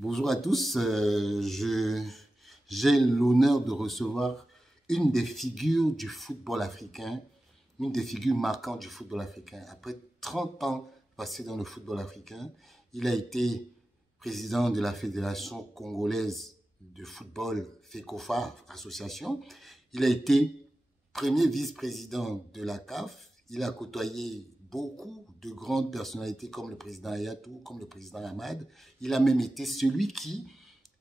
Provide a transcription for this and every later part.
Bonjour à tous. J'ai l'honneur de recevoir une des figures du football africain, une des figures marquantes du football africain. Après 30 ans passés dans le football africain, il a été président de la Fédération congolaise de football, FECOFA, association. Il a été premier vice-président de la CAF. Il a côtoyé beaucoup de grandes personnalités comme le président Ayatou, comme le président Hamad. Il a même été celui qui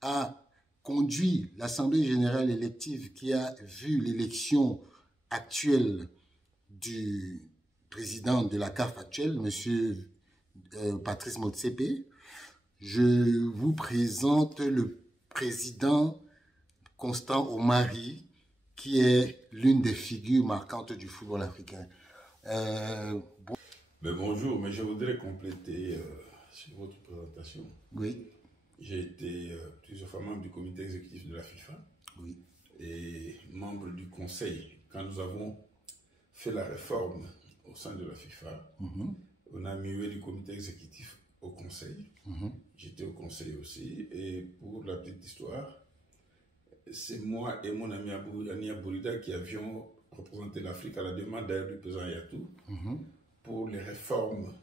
a conduit l'Assemblée générale élective qui a vu l'élection actuelle du président de la CAF actuelle, M. Patrice Motsepe. Je vous présente le président Constant Omari, qui est l'une des figures marquantes du football africain. Bonjour, mais je voudrais compléter sur votre présentation. Oui. J'ai été plusieurs fois membre du comité exécutif de la FIFA. Oui. Et membre du conseil. Quand nous avons fait la réforme au sein de la FIFA, on a mué du comité exécutif au conseil. J'étais au conseil aussi. Et pour la petite histoire, c'est moi et mon ami Ania Bourida qui avions représenté l'Afrique à la demande d'ailleurs du président Ayatou pour les réformes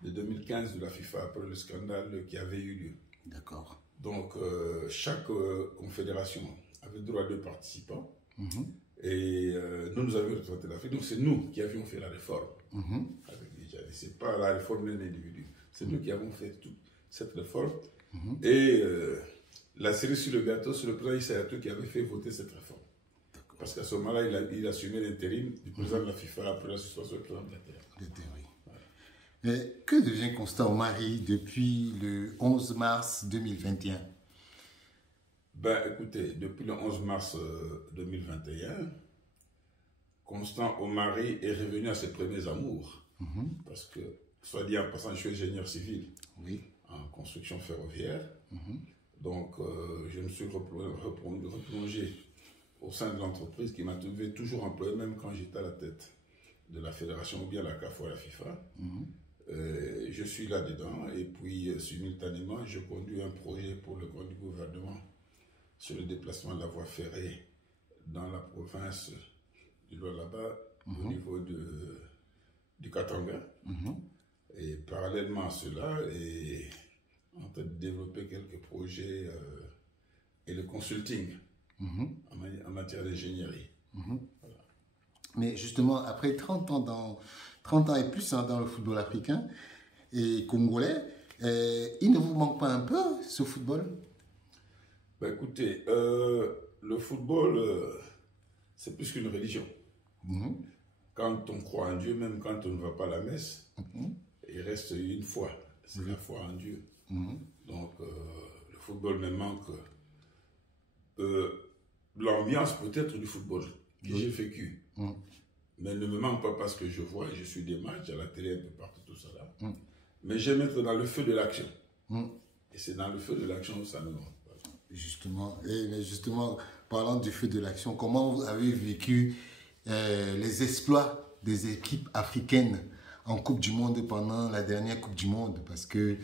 de 2015 de la FIFA après le scandale qui avait eu lieu. D'accord. Donc, chaque confédération avait droit de participants et nous avions représenté l'Afrique. Donc, c'est nous qui avions fait la réforme avec les djihadistes. Ce n'est pas la réforme d'un individu. C'est nous qui avons fait toute cette réforme. Et la cerise sur le gâteau, c'est le président Issa Hayatou qui avait fait voter cette réforme. Parce qu'à ce moment-là, il assumait l'intérim du président de la FIFA après la suspension du président de la Terre. Mais que devient Constant Omari depuis le 11 mars 2021? Écoutez, depuis le 11 mars 2021, Constant Omari est revenu à ses premiers amours. Parce que, soit dit en passant, je suis ingénieur civil en construction ferroviaire. Donc, je me suis replongé au sein de l'entreprise qui m'a trouvé toujours employé, même quand j'étais à la tête de la fédération ou bien la CAF ou la FIFA. Je suis là-dedans et puis simultanément, je conduis un projet pour le compte du gouvernement sur le déplacement de la voie ferrée dans la province du Lualaba au niveau du Katanga. Et parallèlement à cela, et en train de développer quelques projets et le consulting en matière d'ingénierie. Voilà. Mais justement, après 30 ans et plus dans le football africain et congolais, il ne vous manque pas un peu ce football? Écoutez, le football, c'est plus qu'une religion. Quand on croit en Dieu, même quand on ne va pas à la messe, il reste une foi. C'est la foi en Dieu. Donc, le football me manque. L'ambiance peut-être du football que j'ai vécu. Mais ne me manque pas parce que je vois et je suis des matchs à la télé un peu partout, tout ça là. Mais j'aime être dans le feu de l'action. Et c'est dans le feu de l'action où ça me manque. Justement, parlant du feu de l'action, comment vous avez vécu les exploits des équipes africaines en Coupe du Monde pendant la dernière Coupe du Monde? Parce que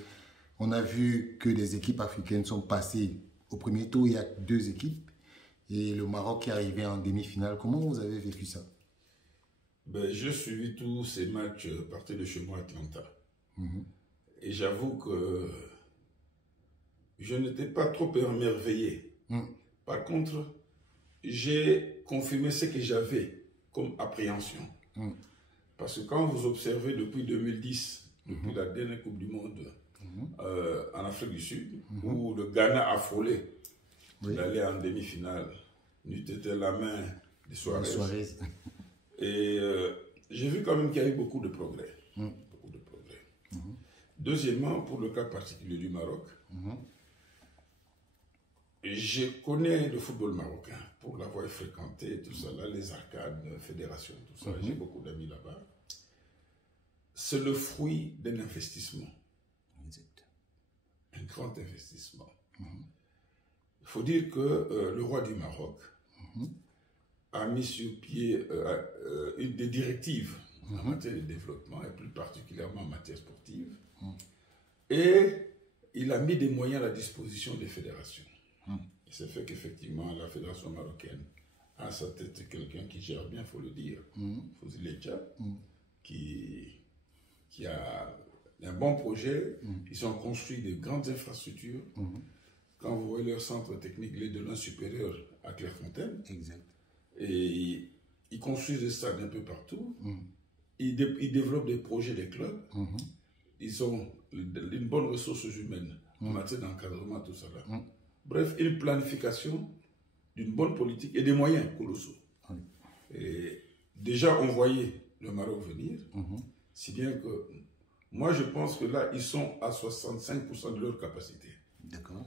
on a vu que les équipes africaines sont passées au premier tour, il y a 2 équipes, et le Maroc est arrivé en demi-finale. Comment vous avez vécu ça? Je suivis tous ces matchs à partir de chez moi à Atlanta. Et j'avoue que je n'étais pas trop émerveillé. Par contre, j'ai confirmé ce que j'avais comme appréhension. Parce que quand vous observez depuis 2010, depuis la dernière Coupe du Monde en Afrique du Sud, où le Ghana a frôlé d'aller en demi-finale, n'eût été la main des Suarez. Et j'ai vu quand même qu'il y a eu beaucoup de progrès. Beaucoup de progrès. Deuxièmement, pour le cas particulier du Maroc, je connais le football marocain pour l'avoir fréquenté, tout ça, là, les arcades, fédérations, tout ça. J'ai beaucoup d'amis là-bas. C'est le fruit d'un investissement. Un grand investissement. Il faut dire que le roi du Maroc a mis sur pied des directives en matière de développement et plus particulièrement en matière sportive. Et il a mis des moyens à la disposition des fédérations. Et c'est fait qu'effectivement, la fédération marocaine a à sa tête quelqu'un qui gère bien, il faut le dire, Fouzi Lecha, qui a un bon projet. Ils ont construit de grandes infrastructures. Quand vous voyez leur centre technique, il est de l'un supérieur à Clairefontaine. Exact. Et ils construisent des stades un peu partout. Ils développent des projets des clubs. Ils ont une bonne ressource humaine en matière d'encadrement, tout ça là. Bref, une planification d'une bonne politique et des moyens colossaux. Et déjà, on voyait le Maroc venir, si bien que moi, je pense que là, ils sont à 65% de leur capacité.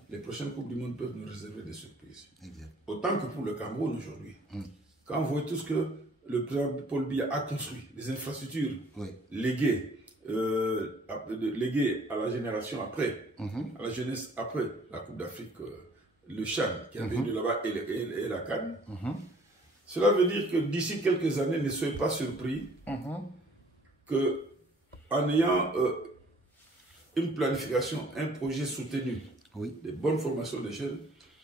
Les prochaines Coupes du Monde peuvent nous réserver des surprises. Autant que pour le Cameroun aujourd'hui. Quand vous voyez tout ce que le président Paul Biya a construit, les infrastructures léguées, léguées à la génération après, à la jeunesse après la Coupe d'Afrique, le Chan qui a venu de là-bas et la CAN. Cela veut dire que d'ici quelques années, ne soyez pas surpris que en ayant une planification, un projet soutenu, des bonnes formations des jeunes,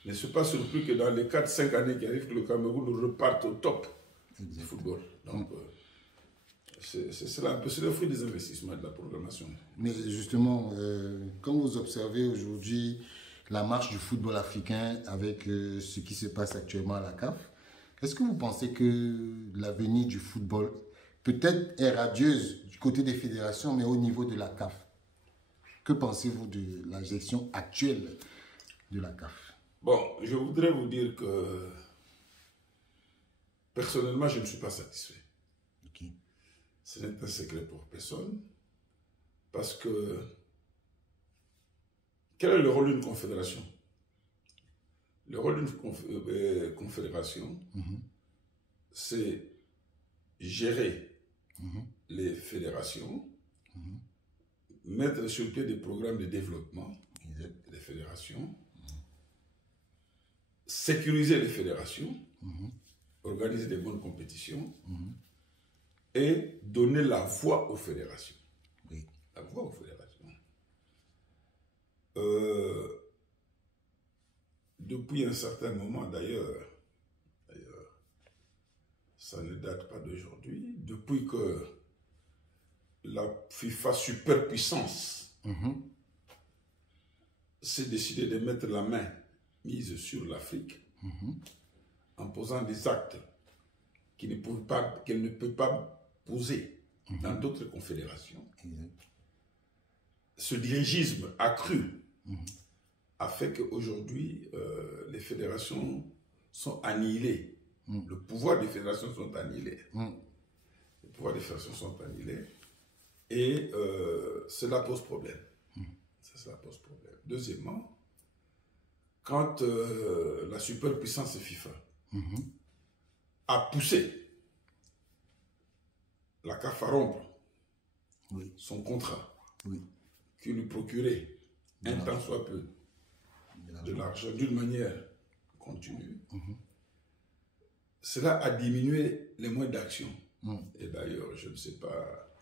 ne soyez pas surpris que dans les 4-5 années qui arrivent, que le Cameroun reparte au top du football. Donc, c'est un peu le fruit des investissements et de la programmation. Mais justement, quand vous observez aujourd'hui la marche du football africain avec ce qui se passe actuellement à la CAF, est-ce que vous pensez que l'avenir du football peut-être est radieuse du côté des fédérations, mais au niveau de la CAF? Que pensez-vous de la gestion actuelle de la CAF? Bon, je voudrais vous dire que personnellement, je ne suis pas satisfait. Ce n'est un secret pour personne, parce que quel est le rôle d'une confédération? Le rôle d'une confédération, c'est gérer les fédérations, mettre sur pied des programmes de développement des fédérations, sécuriser les fédérations, organiser des bonnes compétitions et donner la voix aux fédérations. La voix aux fédérations. Depuis un certain moment, d'ailleurs, ça ne date pas d'aujourd'hui, depuis que la FIFA superpuissance s'est décidée de mettre la main mise sur l'Afrique en posant des actes qu'elle ne peut pas poser dans d'autres confédérations. Ce dirigisme accru a fait qu'aujourd'hui, les fédérations sont annihilées. Le pouvoir des fédérations sont annihilés. Le pouvoir des fédérations sont annihilés. Et cela pose problème. Cela pose problème. Deuxièmement, quand la superpuissance FIFA a poussé la CAF à rompre son contrat qui lui procurait un tant soit peu de l'argent d'une manière continue, cela a diminué les moyens d'action. Et d'ailleurs, je ne sais pas,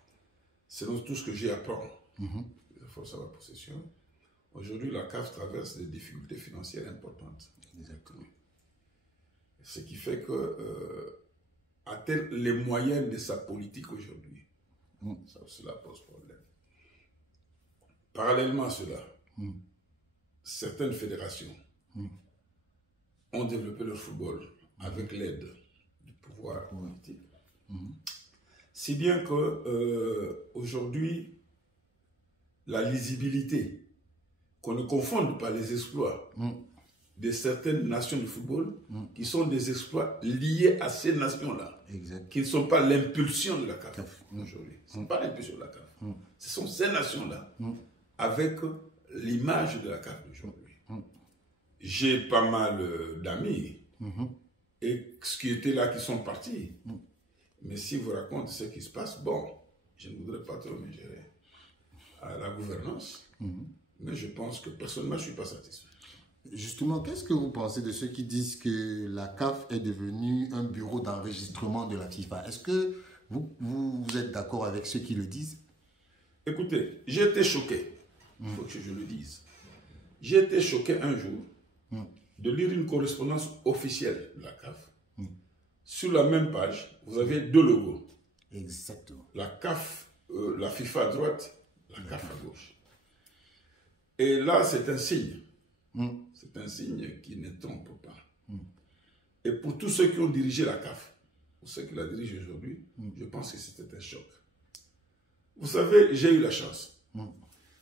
selon tout ce que j'ai appris, il faut savoir possession, aujourd'hui la CAF traverse des difficultés financières importantes. Exactement. Ce qui fait que atteindre les moyens de sa politique aujourd'hui, cela pose problème. Parallèlement à cela, certaines fédérations ont développé le football avec l'aide du pouvoir politique. Si bien que aujourd'hui, la lisibilité, qu'on ne confonde pas les exploits de certaines nations du football, qui sont des exploits liés à ces nations-là, qui ne sont pas l'impulsion de la CAF aujourd'hui. Ce n'est pas l'impulsion de la CAF. Ce sont ces nations-là, avec l'image de la CAF d'aujourd'hui. J'ai pas mal d'amis et ce qui étaient là qui sont partis. Mais si vous racontez ce qui se passe, bon, je ne voudrais pas trop me gérer à la gouvernance, mais je pense que personnellement, je ne suis pas satisfait. Justement, qu'est-ce que vous pensez de ceux qui disent que la CAF est devenue un bureau d'enregistrement de la FIFA? Est-ce que vous êtes d'accord avec ceux qui le disent? Écoutez, j'ai été choqué, il faut que je le dise. J'ai été choqué un jour de lire une correspondance officielle de la CAF. Sur la même page, vous avez deux logos. Exactement. La CAF, la FIFA à droite, la CAF à gauche. Et là, c'est un signe. C'est un signe qui ne trompe pas. Et pour tous ceux qui ont dirigé la CAF, pour ceux qui la dirigent aujourd'hui, je pense que c'était un choc. Vous savez, j'ai eu la chance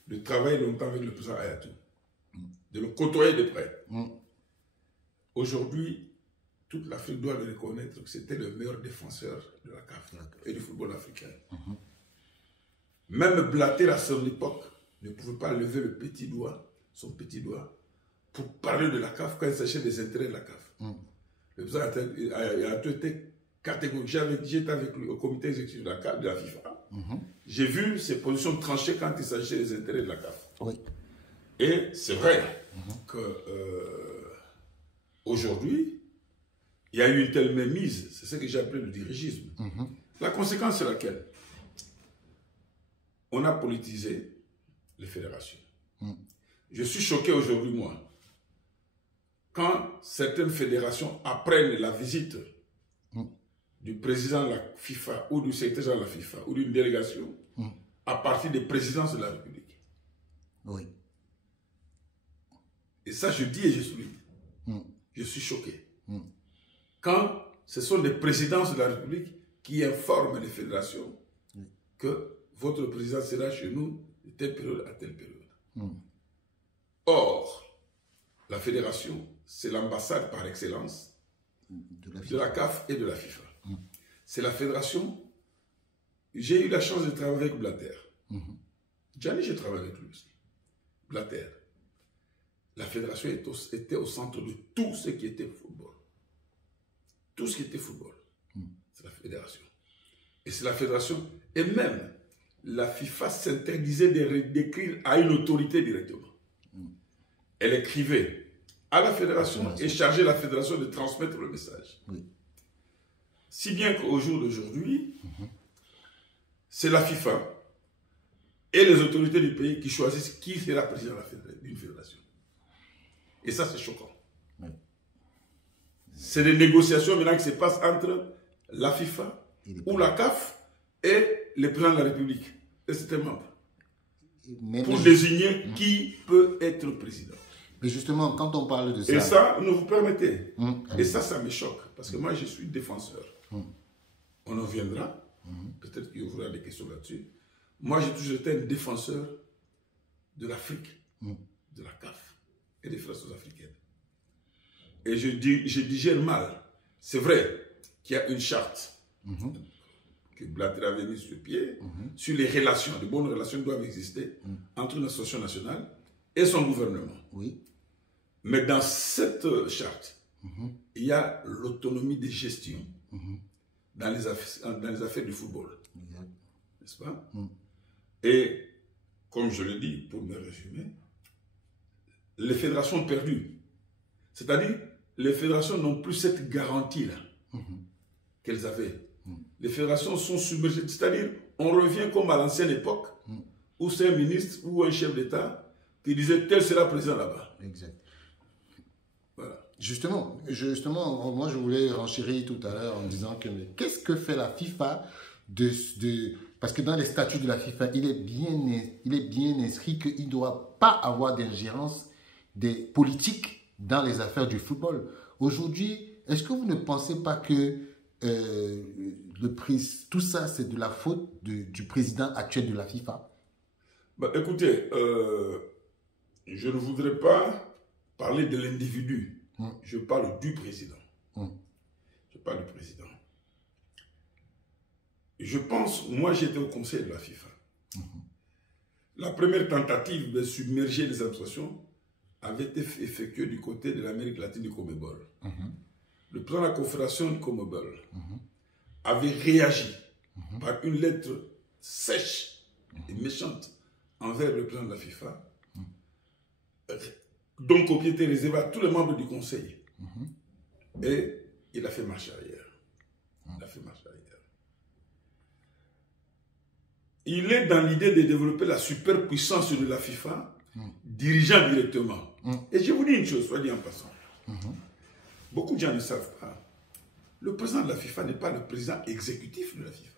de travailler longtemps avec le président Ayatou, de le côtoyer de près. Aujourd'hui, toute l'Afrique doit le reconnaître que c'était le meilleur défenseur de la CAF et du football africain. Même Blatter, à son époque, ne pouvait pas lever le petit doigt, son petit doigt, pour parler de la CAF quand il s'agissait des intérêts de la CAF. Le président a été catégorique. J'étais avec lui au comité exécutif de la FIFA. J'ai vu ses positions tranchées quand il s'agissait des intérêts de la CAF. Et c'est vrai que aujourd'hui, il y a eu une telle mainmise, c'est ce que j'ai appelé le dirigisme. La conséquence, c'est laquelle? On a politisé les fédérations. Je suis choqué aujourd'hui, moi, quand certaines fédérations apprennent la visite du président de la FIFA ou du secrétaire général de la FIFA ou d'une délégation à partir des présidences de la République. Et ça, je dis et je souligne. Je suis choqué. Quand ce sont les présidences de la République qui informent les fédérations que votre président sera chez nous de telle période à telle période. Or, la fédération, c'est l'ambassade par excellence de la CAF et de la FIFA. C'est la fédération. J'ai eu la chance de travailler avec Blatter. Gianni, j'ai travaillé avec lui aussi. Blatter. La fédération était au centre de tout ce qui était football. Tout ce qui était football, c'est la fédération. Et c'est la fédération, et même la FIFA s'interdisait d'écrire à une autorité directement. Elle écrivait à la fédération et chargeait la fédération de transmettre le message. Si bien qu'au jour d'aujourd'hui, c'est la FIFA et les autorités du pays qui choisissent qui sera président d'une fédération. Et ça, c'est choquant. C'est des négociations maintenant qui se passent entre la FIFA ou la CAF et le président de la République et ses membres pour désigner qui peut être président. Mais justement, quand on parle de ça... Et ça, ne vous permettez. Et ça me choque parce que moi, je suis défenseur. On en viendra. Peut-être qu'il y aura des questions là-dessus. Moi, j'ai toujours été un défenseur de l'Afrique, de la CAF et des fédérations africaines. Et je digère mal. C'est vrai qu'il y a une charte que Blatter avait mise sur pied sur les relations, de bonnes relations doivent exister entre une association nationale et son gouvernement. Mais dans cette charte, il y a l'autonomie de gestion dans les affaires du football. N'est-ce pas? Et comme je le dis, pour me résumer, les fédérations ont perdu. C'est-à-dire, les fédérations n'ont plus cette garantie-là qu'elles avaient. Les fédérations sont submergées. C'est-à-dire, on revient comme à l'ancienne époque où c'est un ministre ou un chef d'État qui disait tel sera président là-bas. Exact. Voilà. Justement, moi je voulais renchérir tout à l'heure en disant que qu'est-ce que fait la FIFA parce que dans les statuts de la FIFA, il est bien inscrit qu'il ne doit pas avoir d'ingérence des politiques dans les affaires du football. Aujourd'hui, est-ce que vous ne pensez pas que tout ça, c'est de la faute du président actuel de la FIFA? Écoutez, je ne voudrais pas parler de l'individu. Je parle du président. Je parle du président. Je pense, moi j'étais au conseil de la FIFA. La première tentative de submerger les associations avait été effectuée du côté de l'Amérique latine du CONMEBOL. Le président de la confédération du CONMEBOL avait réagi par une lettre sèche et méchante envers le président de la FIFA, dont copie était réservée à tous les membres du conseil. Et il a fait marche arrière. Il a fait marche arrière. Il est dans l'idée de développer la superpuissance de la FIFA, dirigeant directement Et je vous dis une chose, soit dit en passant. Beaucoup de gens ne savent pas. Le président de la FIFA n'est pas le président exécutif de la FIFA.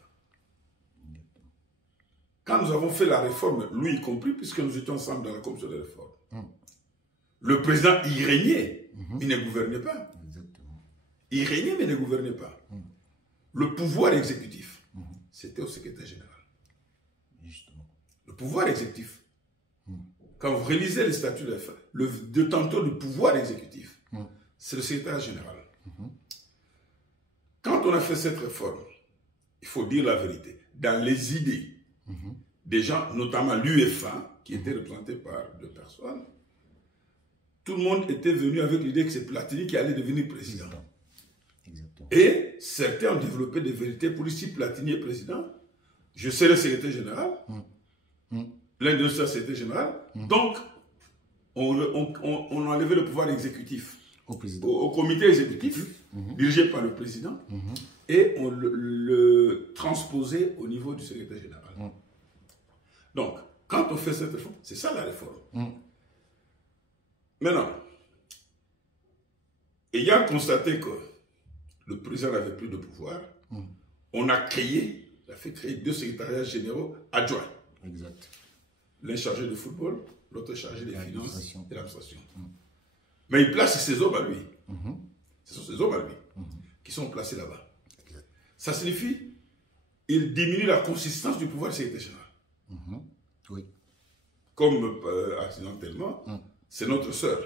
Quand nous avons fait la réforme, lui y compris, puisque nous étions ensemble dans la commission de réforme, le président y régnait, il ne gouvernait pas. Il régnait, mais ne gouvernait pas. Le pouvoir exécutif, c'était au secrétaire général. Le pouvoir exécutif, quand vous réalisez les statuts de la FIFA, le détenteur du pouvoir exécutif, c'est le secrétaire général. Quand on a fait cette réforme, il faut dire la vérité, dans les idées des gens, notamment l'UEFA, qui était représenté par 2 personnes, tout le monde était venu avec l'idée que c'est Platini qui allait devenir président. Exactement. Et certains ont développé des vérités pour dire si Platini est président, je serai secrétaire général, l'un de sera secrétaire général, donc on a enlevé le pouvoir exécutif au comité exécutif, dirigé par le président, et on le transposait au niveau du secrétaire général. Donc, quand on fait cette réforme, c'est ça la réforme. Maintenant, ayant constaté que le président n'avait plus de pouvoir, on a fait créer 2 secrétariats généraux adjoints. Exact. L'un chargé de football, l'autre chargé des finances et de l'administration. Mais il place ses hommes à lui. Ce sont ses hommes à lui qui sont placés là-bas. Ça signifie qu'il diminue la consistance du pouvoir du secrétaire général. Oui. Comme accidentellement, c'est notre sœur.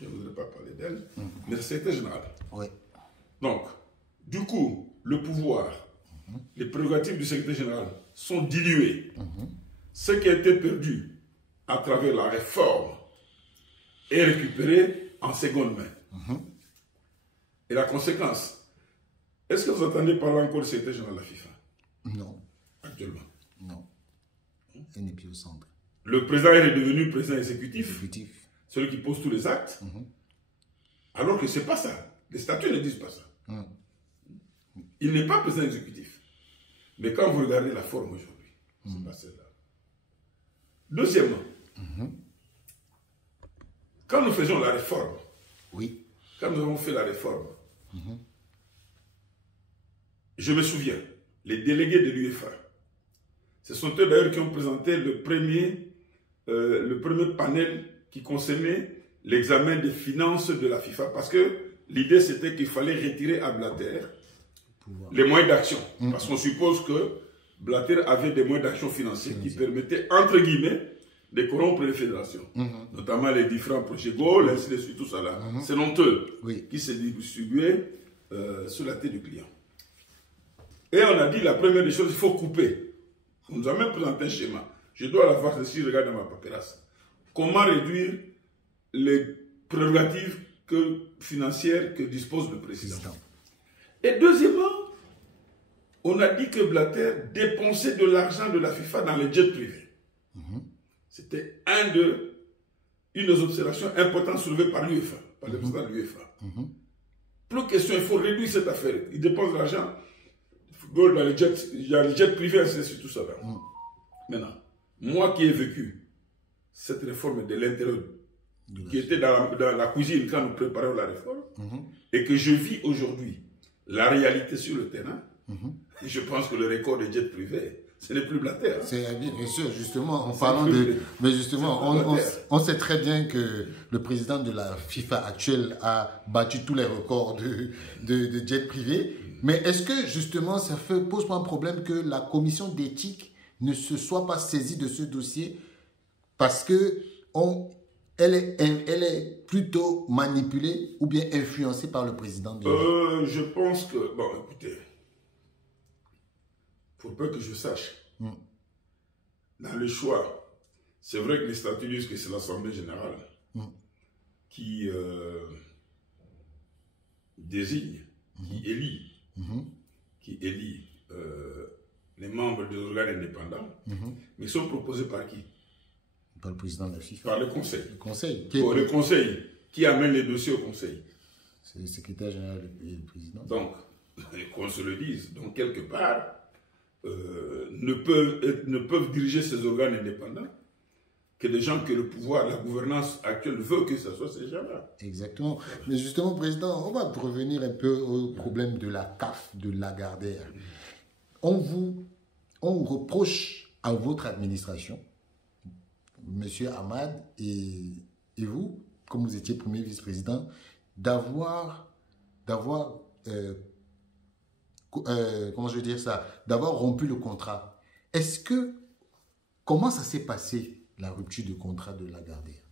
Je ne voudrais pas parler d'elle, mais c'est le secrétaire général. Oui. Donc, du coup, le pouvoir, les prérogatives du secrétaire général sont diluées. Ce qui a été perdu à travers la réforme est récupéré en seconde main. Et la conséquence, est-ce que vous entendez parler encore du secrétaire général de la FIFA? Non. Actuellement? Non. Il n'est plus au centre. Le président est devenu président exécutif, celui qui pose tous les actes, alors que ce n'est pas ça. Les statuts ne disent pas ça. Il n'est pas président exécutif. Mais quand vous regardez la forme aujourd'hui, ce n'est pas celle-là. Deuxièmement, quand nous faisons la réforme, quand nous avons fait la réforme, je me souviens, les délégués de l'UEFA, ce sont eux d'ailleurs qui ont présenté le premier panel qui concernait l'examen des finances de la FIFA, parce que l'idée c'était qu'il fallait retirer à Blatter les moyens d'action, parce qu'on suppose que Blatter avait des moyens d'action financiers qui permettaient, entre guillemets, de corrompre les fédérations, notamment les différents projets Gaulle, ainsi de suite, tout ça là. C'est eux qui se distribuaient sur la tête du client. Et on a dit la première des choses, il faut couper. On nous a même présenté un schéma. Je dois l'avoir si je regarde dans ma paperasse. Comment réduire les prérogatives financières que dispose le président. Et deuxièmement, on a dit que Blatter dépensait de l'argent de la FIFA dans les jets privés. C'était une des observations importantes soulevées par l'UEFA, par le président de l'UEFA. Plus question, il faut réduire cette affaire. Il dépense de l'argent dans les jets privés, c'est tout ça. Maintenant, moi qui ai vécu cette réforme de l'intérieur, qui était dans la cuisine quand nous préparions la réforme, et que je vis aujourd'hui la réalité sur le terrain, je pense que le record des jets privés, ce n'est plus Blatter. C'est bien sûr, justement, en parlant de... Mais justement, on sait très bien que le président de la FIFA actuelle a battu tous les records de jets privés. Mais est-ce que, justement, ça pose pas un problème que la commission d'éthique ne se soit pas saisie de ce dossier parce que elle est plutôt manipulée ou bien influencée par le président de je pense que... Bon, écoutez, pour peu que je sache, dans le choix, c'est vrai que les statuts disent que c'est l'Assemblée générale qui désigne, qui élit les membres des organes indépendants, mais ils sont proposés par qui? Par le président de la FIFA. Par le Conseil. Le Conseil. Le Conseil qui amène les dossiers au Conseil. C'est le secrétaire général et le président. Donc, qu'on se le dise, donc quelque part, ne peuvent diriger ces organes indépendants que des gens que le pouvoir, la gouvernance actuelle veut que ce soit ces gens-là. Exactement. Mais justement, Président, on va revenir un peu au problème de la CAF, de Lagardère. On reproche à votre administration, Monsieur Hamad et vous, comme vous étiez premier vice-président, d'avoir comment je veux dire ça, d'avoir rompu le contrat. Comment ça s'est passé, la rupture de contrat de Lagardère?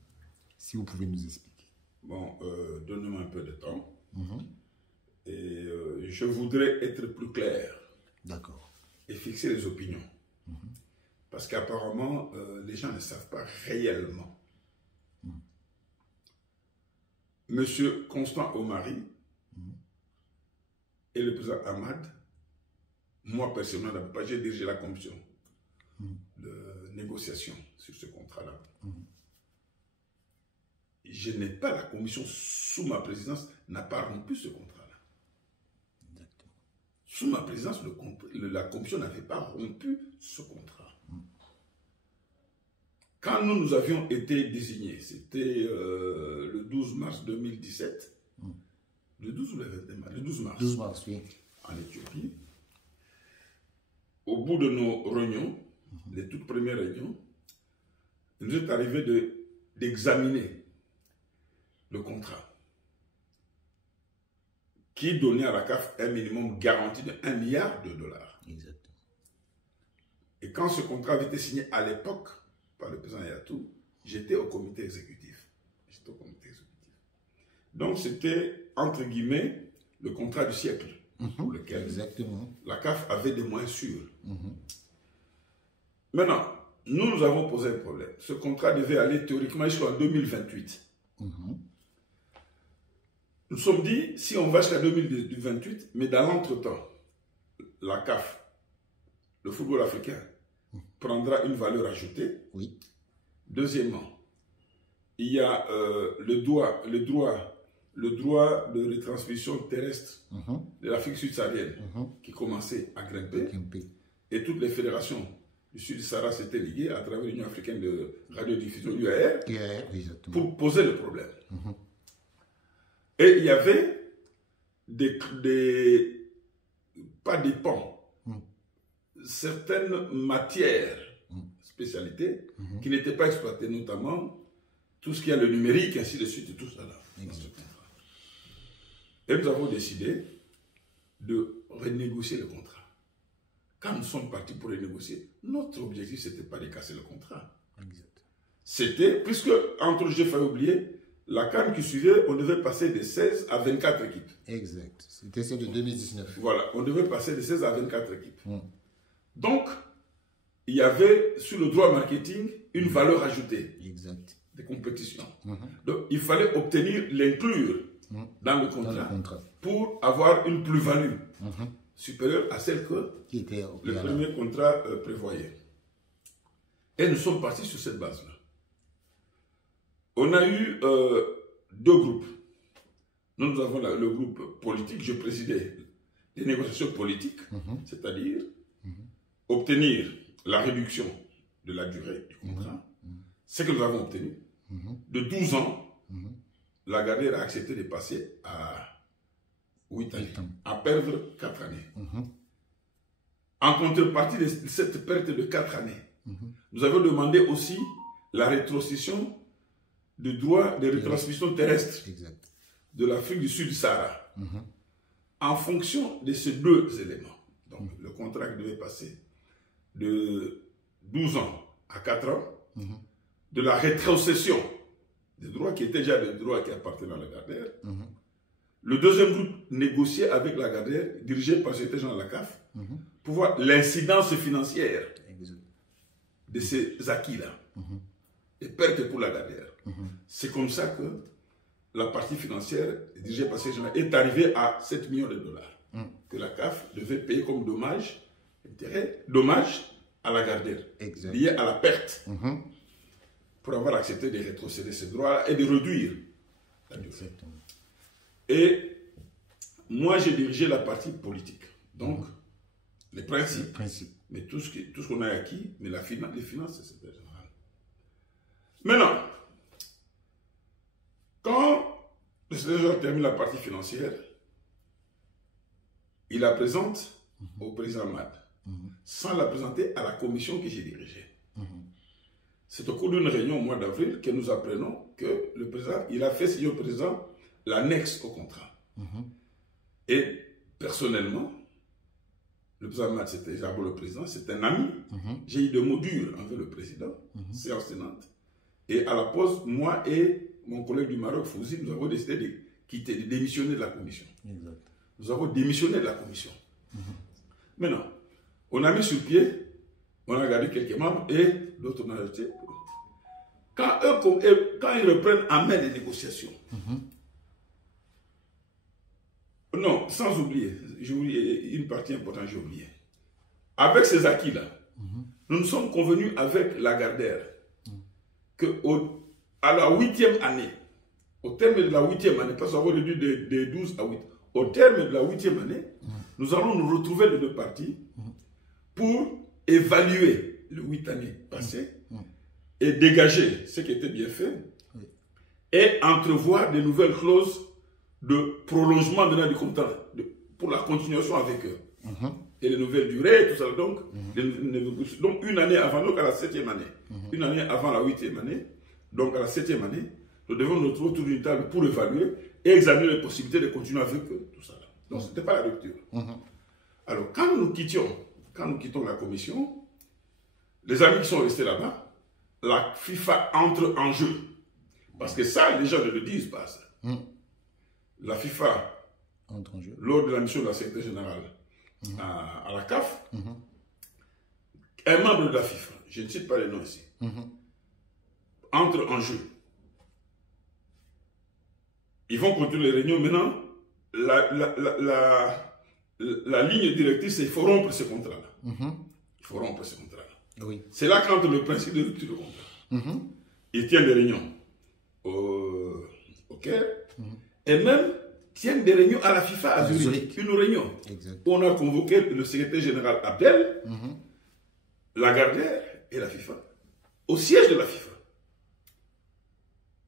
Si vous pouvez nous expliquer. Bon, donnez-moi un peu de temps. Et je voudrais être plus clair. D'accord. Et fixer les opinions. Parce qu'apparemment, les gens ne savent pas réellement. Monsieur Constant Omari et le président Hamad, moi personnellement, j'ai dirigé la commission de négociation sur ce contrat-là. Je n'ai pas, la commission sous ma présidence n'a pas rompu ce contrat-là. Sous ma présidence, la commission n'avait pas rompu ce contrat. Quand nous avions été désignés, c'était le 12 mars 2017, le 12 ou le 21 mars? Le 12 mars. 12 mars, oui. En Éthiopie. Au bout de nos réunions, les toutes premières réunions, il nous est arrivé d'examiner le contrat qui donnait à la CAF un minimum garanti de 1 milliard de dollars. Exactement. Et quand ce contrat avait été signé à l'époque par le président Yatou, j'étais au comité exécutif. Donc c'était, entre guillemets, le contrat du siècle, pour lequel la CAF avait des moyens sûrs. Maintenant, nous avons posé un problème. Ce contrat devait aller théoriquement jusqu'en 2028. Nous sommes dit, si on va jusqu'à 2028, mais dans l'entretemps, la CAF, le football africain, prendra une valeur ajoutée. Oui. Deuxièmement, il y a le droit de retransmission terrestre de l'Afrique subsaharienne qui commençait à grimper. Et toutes les fédérations du Sud-Sahara s'étaient liées à travers l'Union africaine de radiodiffusion, UAR, pour poser le problème. Et il y avait pas des pans, certaines matières, spécialités, qui n'étaient pas exploitées, notamment tout ce qui est le numérique, ainsi de suite, tout ça là. Et nous avons décidé de renégocier le contrat. Quand nous sommes partis pour renégocier, notre objectif, ce n'était pas de casser le contrat. C'était, puisque, entre j'ai failli oublier, la CAN qui suivait, on devait passer de 16 à 24 équipes. Exact. C'était celle de 2019. Voilà, on devait passer de 16 à 24 équipes. Donc, il y avait, sur le droit marketing, une valeur ajoutée. Exact. Des compétitions. Donc, il fallait l'inclure dans le contrat pour avoir une plus-value supérieure à celle que le premier contrat prévoyait. Et nous sommes partis sur cette base-là. On a eu deux groupes. Nous avons le groupe politique, je présidais les négociations politiques, c'est-à-dire obtenir la réduction de la durée du contrat. Ce que nous avons obtenu. De 12 ans, Lagardère a accepté de passer à 8 années, à perdre 4 années. En contrepartie de cette perte de 4 années, nous avons demandé aussi la rétrocession de droits de retransmission terrestre de l'Afrique du Sud-Sahara. En fonction de ces deux éléments. Donc, le contrat devait passer de 12 ans à 4 ans, de la rétrocession des droits qui étaient déjà des droits qui appartenaient à Lagardère. Le deuxième groupe négociait avec Lagardère, dirigé par cet agent de la CAF, pour voir l'incidence financière de ces acquis-là, les pertes pour Lagardère. C'est comme ça que la partie financière dirigée par ces gens est arrivée à 7 millions de dollars, que la CAF devait payer comme dommage à Lagardère, lié à la perte, pour avoir accepté de rétrocéder ces droits et de réduire la durée. Et moi, j'ai dirigé la partie politique. Donc, les principes. Mais tout ce qu'on a acquis, mais les finances, c'est général. Maintenant, quand le secrétaire termine la partie financière, il la présente au président Mad, sans la présenter à la commission que j'ai dirigée. C'est au cours d'une réunion au mois d'avril que nous apprenons que le président, il a fait signer au président l'annexe au contrat. Et personnellement, le président Mad, c'était d'abord le président, c'est un ami. J'ai eu des mots durs envers le président, séance tenante. Et à la pause, moi et mon collègue du Maroc, Fouzi, nous avons décidé de quitter, de démissionner de la commission. Exact. Nous avons démissionné de la commission. Maintenant, on a mis sur pied, on a gardé quelques membres et d'autres on a ajouté. Quand ils reprennent en main les négociations, non, sans oublier, j'ai oublié une partie importante, j'ai oublié. Avec ces acquis-là, nous nous sommes convenus avec Lagardère qu'à la 8e année, au terme de la 8e année, parce qu'on va réduire de 12 à 8, au terme de la 8e année, nous allons nous retrouver les deux parties pour évaluer les 8 années passées et dégager ce qui était bien fait et entrevoir des nouvelles clauses de prolongement de l'année du contrat pour la continuation avec eux. Et les nouvelles durées, tout ça. Donc, donc une année avant, donc à la 7e année, une année avant la 8e année, donc à la 7e année, nous devons nous retrouver autour d'une table pour évaluer et examiner les possibilités de continuer avec eux, tout ça. Donc, ce n'était pas la rupture. Alors, quand nous quittons la commission, les amis qui sont restés là-bas, la FIFA entre en jeu. Parce que ça, les gens ne le disent pas, ça. La FIFA, entre en jeu. Lors de la mission de la secrétaire générale à la CAF, un membre de la FIFA, je ne cite pas les noms ici, entre en jeu. Ils vont continuer les réunions. Maintenant, la ligne directrice, c'est qu'il faut rompre ce contrat-là. Il faut rompre ce contrat-là. Oui. C'est là qu'entre le principe de rupture de contrat. Ils tiennent des réunions au Caire et même tiennent des réunions à la FIFA à Zurich. Une réunion où on a convoqué le secrétaire général Abdel, Lagardère et la FIFA au siège de la FIFA.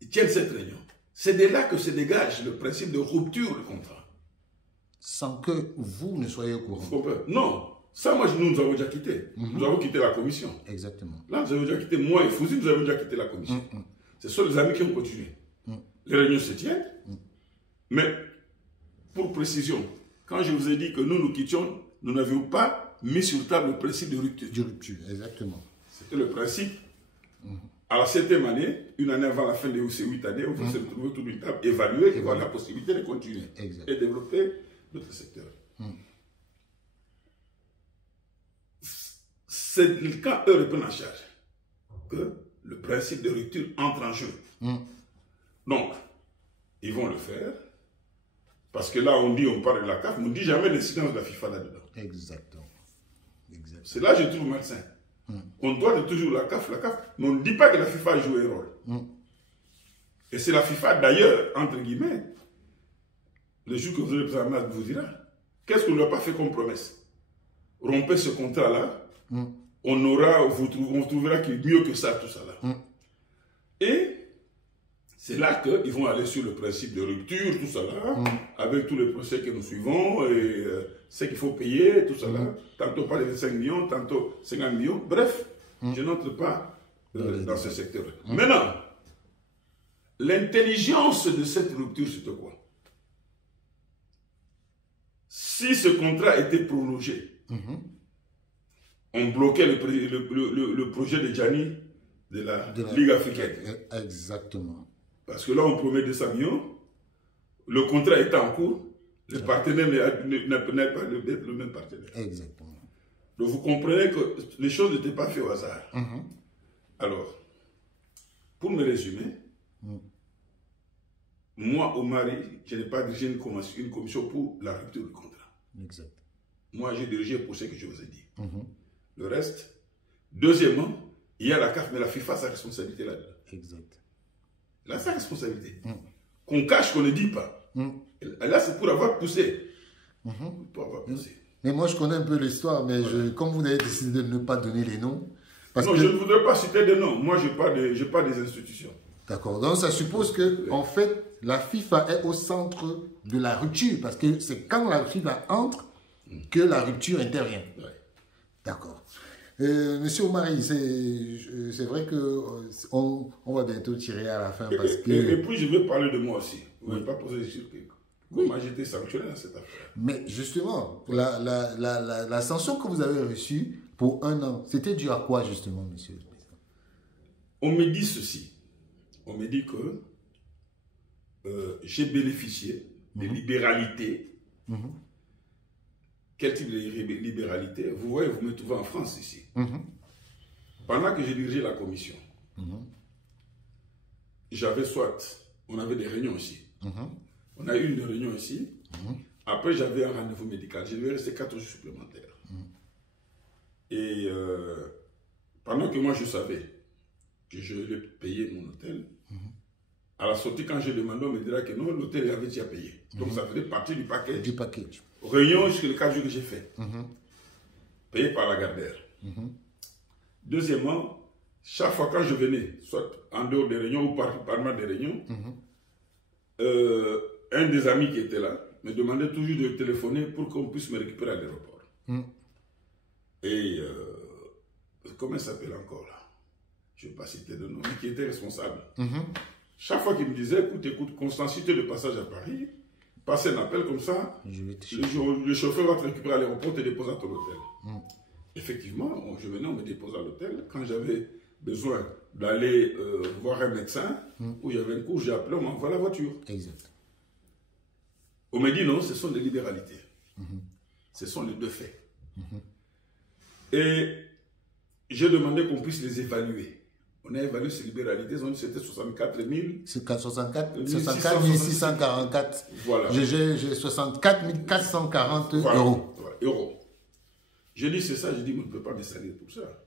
Ils tiennent cette réunion. C'est de là que se dégage le principe de rupture du contrat. Sans que vous ne soyez au courant. Non. Ça, moi, nous avons déjà quitté. Nous avons quitté la commission. Exactement. Là, nous avons déjà quitté, moi et Fouzi, nous avons déjà quitté la commission. Ce sont les amis qui ont continué. Les réunions se tiennent. Mais, pour précision, quand je vous ai dit que nous quittions, nous n'avions pas mis sur table le principe de rupture. De rupture, exactement. C'était le principe. À la 7e année, une année avant la fin de ces 8 années, on va se retrouver autour d'une table, évaluer et voir la possibilité de continuer. Et développer notre secteur. C'est quand eux reprennent en charge que le principe de rupture entre en jeu. Donc, ils vont le faire. Parce que là, on parle de la CAF, mais on ne dit jamais l'incidence de la FIFA là-dedans. Exactement. C'est là que je trouve malsain. On doit toujours la CAF, mais on ne dit pas que la FIFA a joué un rôle. Et c'est la FIFA, d'ailleurs, entre guillemets, le jour que vous allez présenter vous dira, qu'est-ce qu'on ne lui a pas fait comme promesse? Rompez ce contrat-là, on trouvera qu'il est mieux que ça, tout ça là. Et c'est là qu'ils vont aller sur le principe de rupture, tout ça là, avec tous les procès que nous suivons, et ce qu'il faut payer, tout ça là. Tantôt pas les 5 millions, tantôt 50 millions. Bref, je n'entre pas dans ce secteur. Maintenant, l'intelligence de cette rupture, c'est quoi? Si ce contrat était prolongé, on bloquait le projet de Gianni de la Ligue africaine. Exactement. Parce que là, on promet 200 millions. Le contrat est en cours. Le partenaire n'est pas le même partenaire. Exactement. Donc, vous comprenez que les choses n'étaient pas faites au hasard. Alors, pour me résumer, moi, au Mali, je n'ai pas dirigé une commission pour la rupture du contrat. Exact. Moi, j'ai dirigé pour ce que je vous ai dit. Le reste. Deuxièmement, il y a la CAF, mais la FIFA a sa responsabilité là-dedans. Exact. Elle a sa responsabilité. Qu'on cache, qu'on ne dit pas. Là, c'est pour avoir poussé. Mais moi, je connais un peu l'histoire, mais comme vous avez décidé de ne pas donner les noms, Non, je ne voudrais pas citer de noms. Moi, je n'ai pas des institutions. D'accord. Donc, ça suppose que, en fait, la FIFA est au centre de la rupture, parce que c'est quand la FIFA entre que la rupture intervient. Ouais. D'accord. Monsieur Oumari, c'est vrai qu'on va bientôt tirer à la fin parce que... Et puis, je vais parler de moi aussi. Vous ne pouvez pas poser des questions. Comment j'ai été sanctionné dans cette affaire? Mais justement, la sanction que vous avez reçue pour 1 an, c'était dû à quoi, justement, monsieur? On me dit ceci. On me dit que j'ai bénéficié des libéralités. Quel type de libéralité? Vous voyez, vous me trouvez en France ici. Pendant que j'ai dirigé la commission, j'avais on avait des réunions ici. On a eu une réunion ici. Après, j'avais un rendez-vous médical. Je devais rester 4 jours supplémentaires. Et pendant que moi, je savais que je devais payer mon hôtel, à la sortie, quand je demandais, on me dira que non, l'hôtel avait déjà payé. Donc, ça faisait partie du package. Du package. Réunion jusqu'à les 4 jours que j'ai fait. Payé par la Gardère. Deuxièmement, chaque fois quand je venais, soit en dehors des réunions ou parmi des réunions, un des amis qui était là me demandait toujours de téléphoner pour qu'on puisse me récupérer à l'aéroport. Et comment il s'appelle encore là? Je ne vais pas citer de nom, mais qui était responsable. Chaque fois qu'il me disait, écoute, Constance, si tu es de passage à Paris, passe un appel comme ça, le chauffeur va te récupérer à l'aéroport et te déposer à ton hôtel. Effectivement, je venais, on me déposait à l'hôtel. Quand j'avais besoin d'aller voir un médecin, où j'avais un cours, j'ai appelé, on m'envoie la voiture. Exact. On me dit non, ce sont des libéralités. Ce sont les 2 faits. Et j'ai demandé qu'on puisse les évaluer. On a évalué ces libéralités, ils ont dit que c'était 64 000. C'est 64 644. Voilà. J'ai 64 440 euros. Euros. Je dis c'est ça, je dis, mais on ne peut pas me salir pour ça.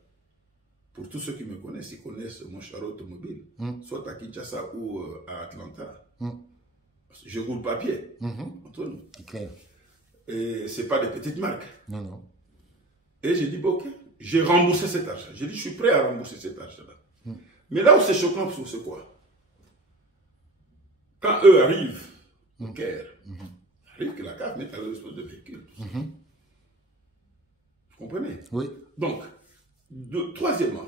Pour tous ceux qui me connaissent, ils connaissent mon char automobile, soit à Kinshasa ou à Atlanta. Je roule pas à pied, entre nous. Clair. Et ce n'est pas des petites marques. Non, non. Et j'ai dit, bon, ok, j'ai remboursé cet argent. J'ai dit, je suis prêt à rembourser cet argent-là. Mais là où c'est choquant, c'est quoi? Quand eux arrivent au Caire, arrive que la CAF mette à leur disposition de véhicules. Vous comprenez? Oui. Donc, troisièmement,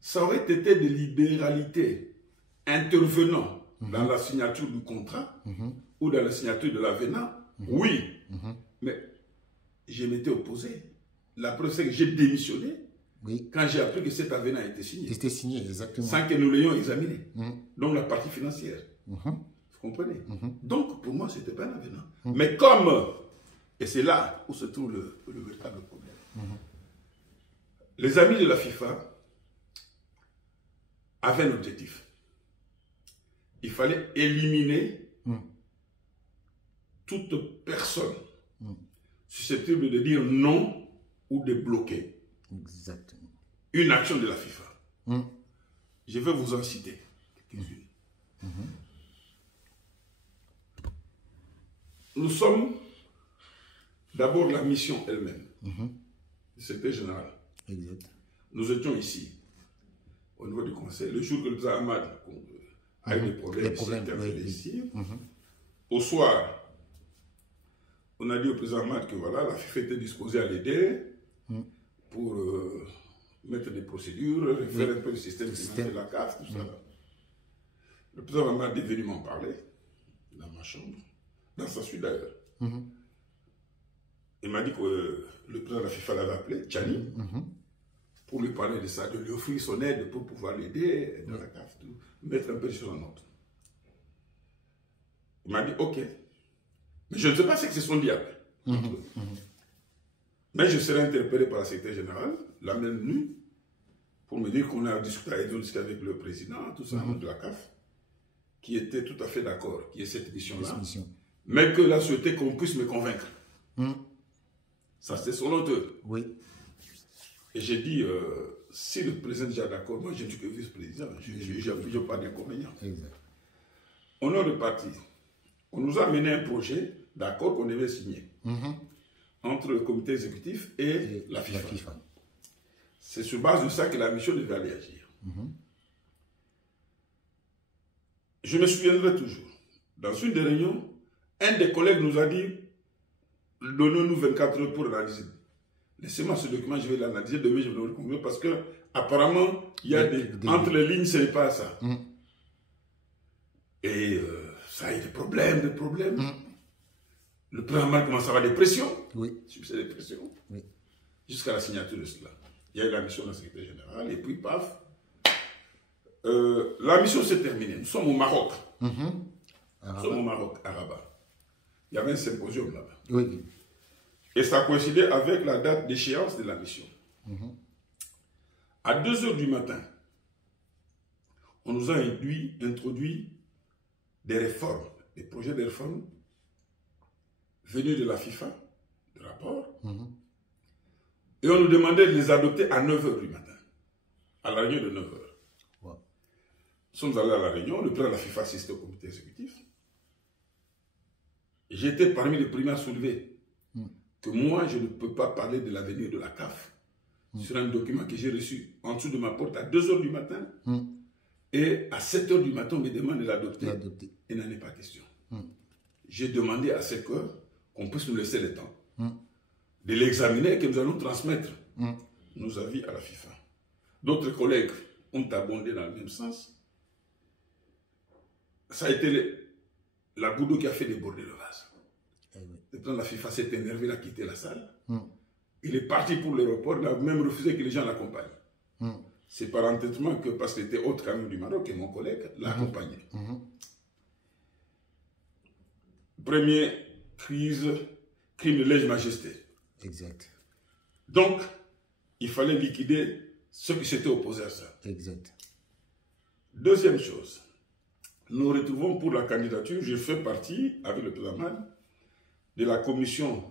ça aurait été des libéralités intervenant dans la signature du contrat ou dans la signature de l'avenant. Oui, mais je m'étais opposé. La preuve, c'est que j'ai démissionné quand j'ai appris que cet avenant a été signé. C'était signé, exactement. Sans que nous l'ayons examiné. Donc, la partie financière. Vous comprenez? Donc, pour moi, ce n'était pas un avenant. Mais comme, et c'est là où se trouve le véritable problème, les amis de la FIFA avaient un objectif. Il fallait éliminer toute personne susceptible de dire non ou de bloquer une action de la FIFA. Je vais vous en citer quelques-unes. Nous sommes d'abord la mission elle-même. Le secrétaire général. Exact. Nous étions ici, au niveau du conseil, le jour que le président Ahmad a eu des problèmes ici. Au soir, on a dit au président Ahmad que voilà, la FIFA était disposée à l'aider pour mettre des procédures, faire un peu le système de la CAF, tout ça. Le président Ahmad est venu m'en parler dans ma chambre, dans sa suite d'ailleurs. Il m'a dit que le président de la FIFA l'avait appelé, Tchani, pour lui parler de ça, de lui offrir son aide pour pouvoir l'aider dans la CAF, mettre un peu de choses en ordre. Il m'a dit, ok, mais je ne sais pas ce que c'est son diable. Mais je serai interpellé par la secrétaire générale, la même nuit, pour me dire qu'on a discuté avec le président, tout ça, de la CAF, qui était tout à fait d'accord, qui est cette mission-là, mais que là, souhaitait qu'on puisse me convaincre. Ça, c'était selon eux. Oui. Et j'ai dit, si le président est déjà d'accord, moi je ne suis que vice-président, je n'ai pas d'inconvénient. On est reparti. On nous a mené un projet d'accord qu'on devait signer entre le comité exécutif et la FIFA. C'est sur base de ça que la mission devait aller agir. Je me souviendrai toujours. Dans une des réunions, un des collègues nous a dit, donnez-nous 24 heures pour analyser. Laissez-moi ce document, je vais l'analyser, demain je vais le conclure, parce que apparemment, il y a entre les lignes, ce n'est pas ça. Et ça a eu des problèmes. Le président Amad commence à avoir des pressions. Oui. Subissait des pressions. Oui. Jusqu'à la signature de cela. Il y a eu la mission d'un secrétaire général, et puis paf. La mission s'est terminée. Nous sommes au Maroc. Nous sommes au Maroc, à Rabat. Il y avait un symposium là-bas. Oui. Et ça coïncidait avec la date d'échéance de la mission. À 2 h du matin, on nous a introduit des réformes, des projets de réforme venus de la FIFA, de rapport, et on nous demandait de les adopter à 9 h du matin, à la réunion de 9 h. Wow. Nous sommes allés à la réunion, le président de la FIFA assistait au comité exécutif. J'étais parmi les premiers à soulever que moi, je ne peux pas parler de l'avenir de la CAF sur un document que j'ai reçu en dessous de ma porte à 2 h du matin. Et à 7 h du matin, on me demande de l'adopter. Il n'en est pas question. J'ai demandé à 5 h qu'on puisse nous laisser le temps de l'examiner et que nous allons transmettre nos avis à la FIFA. D'autres collègues ont abondé dans le même sens. Ça a été la goutte d'eau qui a fait déborder le vase. Le président de la FIFA s'est énervé, il a quitté la salle. Il est parti pour l'aéroport, il a même refusé que les gens l'accompagnent. C'est par entêtement que, parce qu'il était autre camion du Maroc, et mon collègue l'a accompagné. Première crise, crime de lèse-majesté. Exact. Donc, il fallait liquider ceux qui s'étaient opposés à ça. Exact. Deuxième chose, nous retrouvons pour la candidature, je fais partie, avec le président Amad, de la commission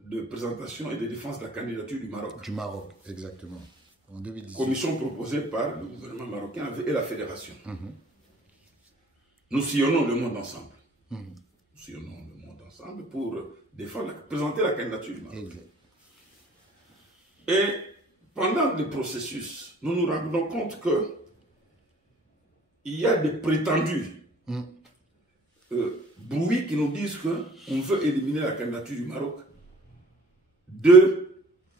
de présentation et de défense de la candidature du Maroc. Du Maroc, exactement. En 2018. Commission proposée par le gouvernement marocain et la fédération. Nous sillonnons le monde ensemble. Nous sillonnons le monde ensemble pour défendre, présenter la candidature du Maroc. Exact. Et pendant le processus, nous nous rendons compte que il y a des prétendus bruits qui nous disent qu'on veut éliminer la candidature du Maroc de